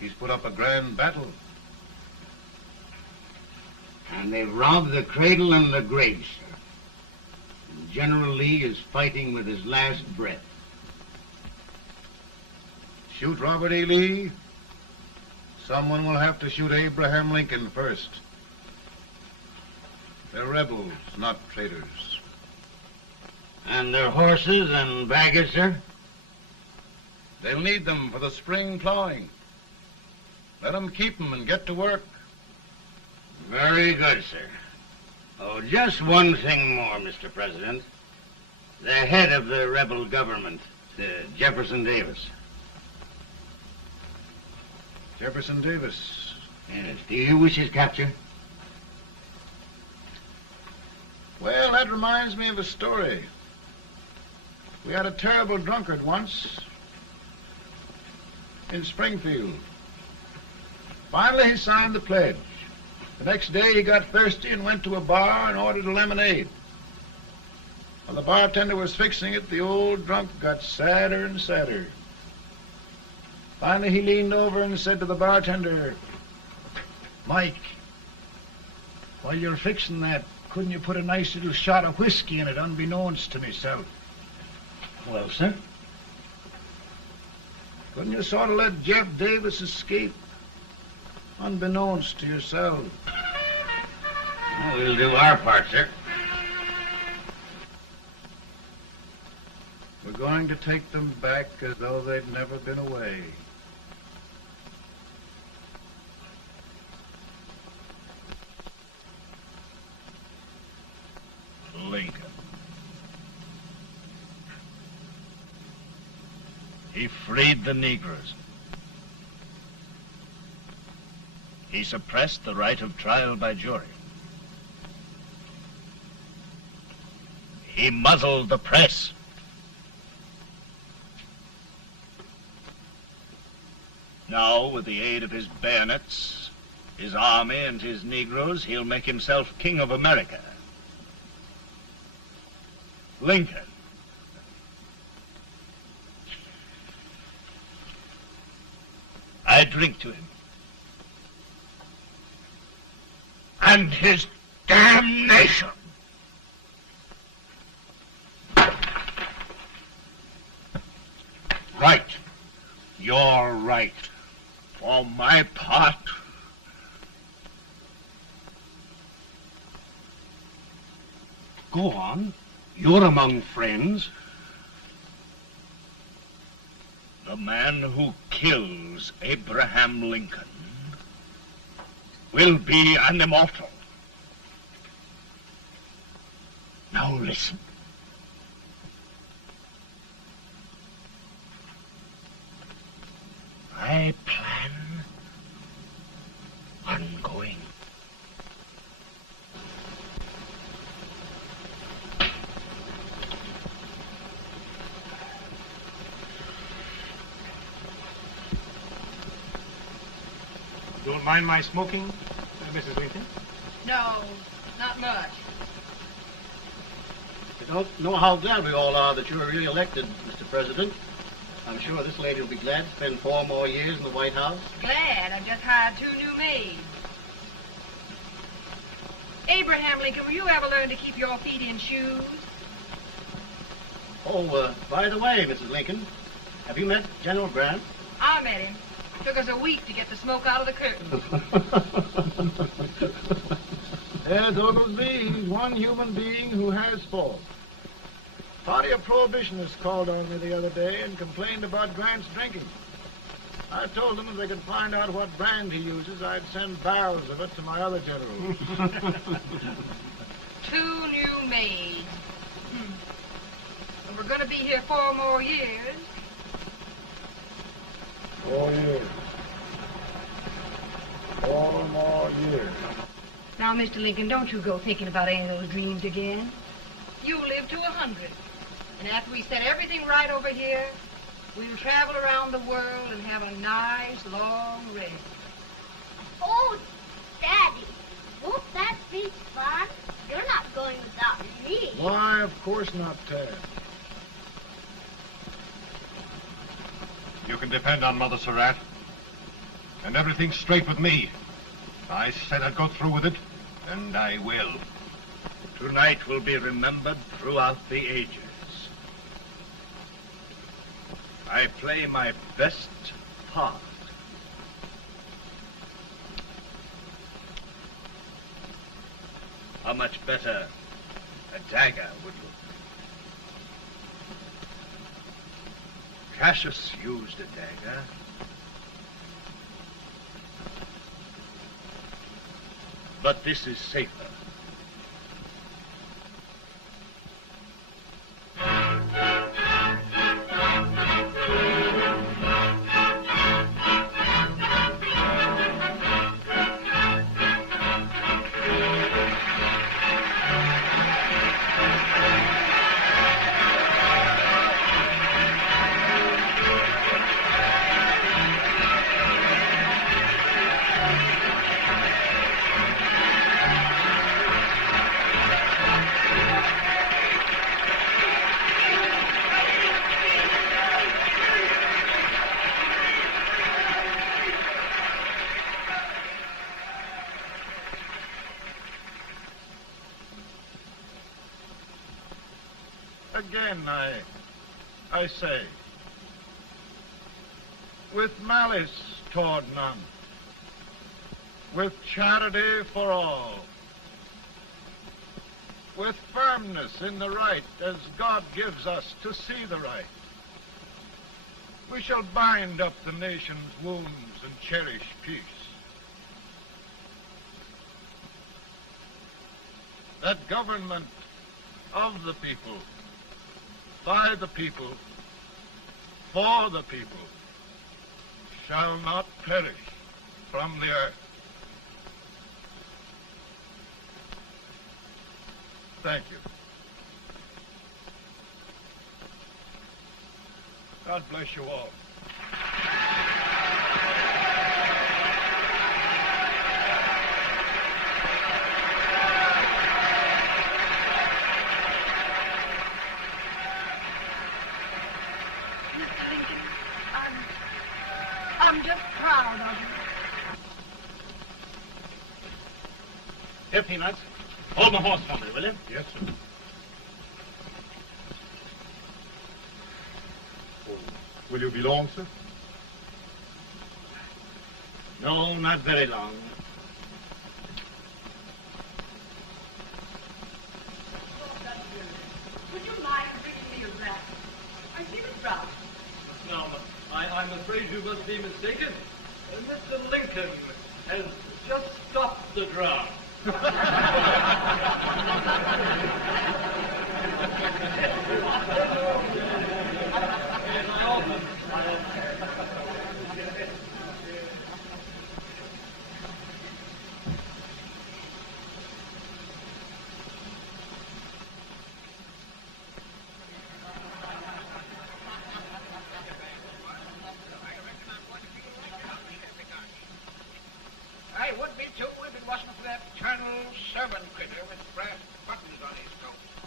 He's put up a grand battle. And they've robbed the cradle and the grave, sir. And General Lee is fighting with his last breath. Shoot Robert E. Lee? Someone will have to shoot Abraham Lincoln first. They're rebels, not traitors. And their horses and baggage, sir? They'll need them for the spring plowing. Let them keep them and get to work. Very good, sir. Oh, just one thing more, Mr. President. The head of the rebel government, Jefferson Davis. Jefferson Davis? Yes. Do you wish his capture? Well, that reminds me of a story. We had a terrible drunkard once in Springfield. Finally, he signed the pledge. The next day, he got thirsty and went to a bar and ordered a lemonade. While the bartender was fixing it, the old drunk got sadder and sadder. Finally, he leaned over and said to the bartender, "Mike, while you're fixing that, couldn't you put a nice little shot of whiskey in it, unbeknownst to myself?" Well, sir? Couldn't you sort of let Jeff Davis escape, unbeknownst to yourself? Well, we'll do our part, sir. We're going to take them back as though they'd never been away. Lincoln. He freed the Negroes. He suppressed the right of trial by jury. He muzzled the press. Now, with the aid of his bayonets, his army, and his Negroes, he'll make himself king of America. Lincoln. I drink to him. And his damnation. Right. You're right. For my part, go on. You're among friends. The man who kills Abraham Lincoln will be an immortal. Now listen. My plan ongoing. Don't mind my smoking, Mrs. Lincoln? No, not much. I don't know how glad we all are that you're re-elected, Mr. President. I'm sure this lady will be glad to spend 4 more years in the White House. Glad. I've just hired 2 new maids. Abraham Lincoln, will you ever learn to keep your feet in shoes? Oh, by the way, Mrs. Lincoln, have you met General Grant? I met him. Took us a week to get the smoke out of the curtain. Yes, Oglesby, he's one human being who has faults. Party of Prohibitionists called on me the other day and complained about Grant's drinking. I told them if they could find out what brand he uses, I'd send barrels of it to my other generals. 2 new maids. And we're going to be here 4 more years. 4 years. 4 more years. Now, Mr. Lincoln, don't you go thinking about any of those dreams again. You live to 100. And after we set everything right over here, we'll travel around the world and have a nice, long rest. Oh, Daddy, won't that be fun? You're not going without me. Why, of course not, Tad. You can depend on Mother Surratt. And everything's straight with me. I said I'd go through with it, and I will. Tonight will be remembered throughout the ages. I play my best part. How much better a dagger would look. Cassius used a dagger. But this is safer. Again, I say, with malice toward none, with charity for all, with firmness in the right as God gives us to see the right, we shall bind up the nation's wounds and cherish peace. That government of the people, by the people, for the people, shall not perish from the earth. Thank you. God bless you all. I'm just proud of you. Here, Peanuts. Hold my horse for me, will you? Yes, sir. Will you be long, sir? No, not very long. Would you mind bringing me a wrap? I feel it brown. No, I'm afraid you must be mistaken. Mr. Lincoln has just stopped the draft. with brass buttons on his coat.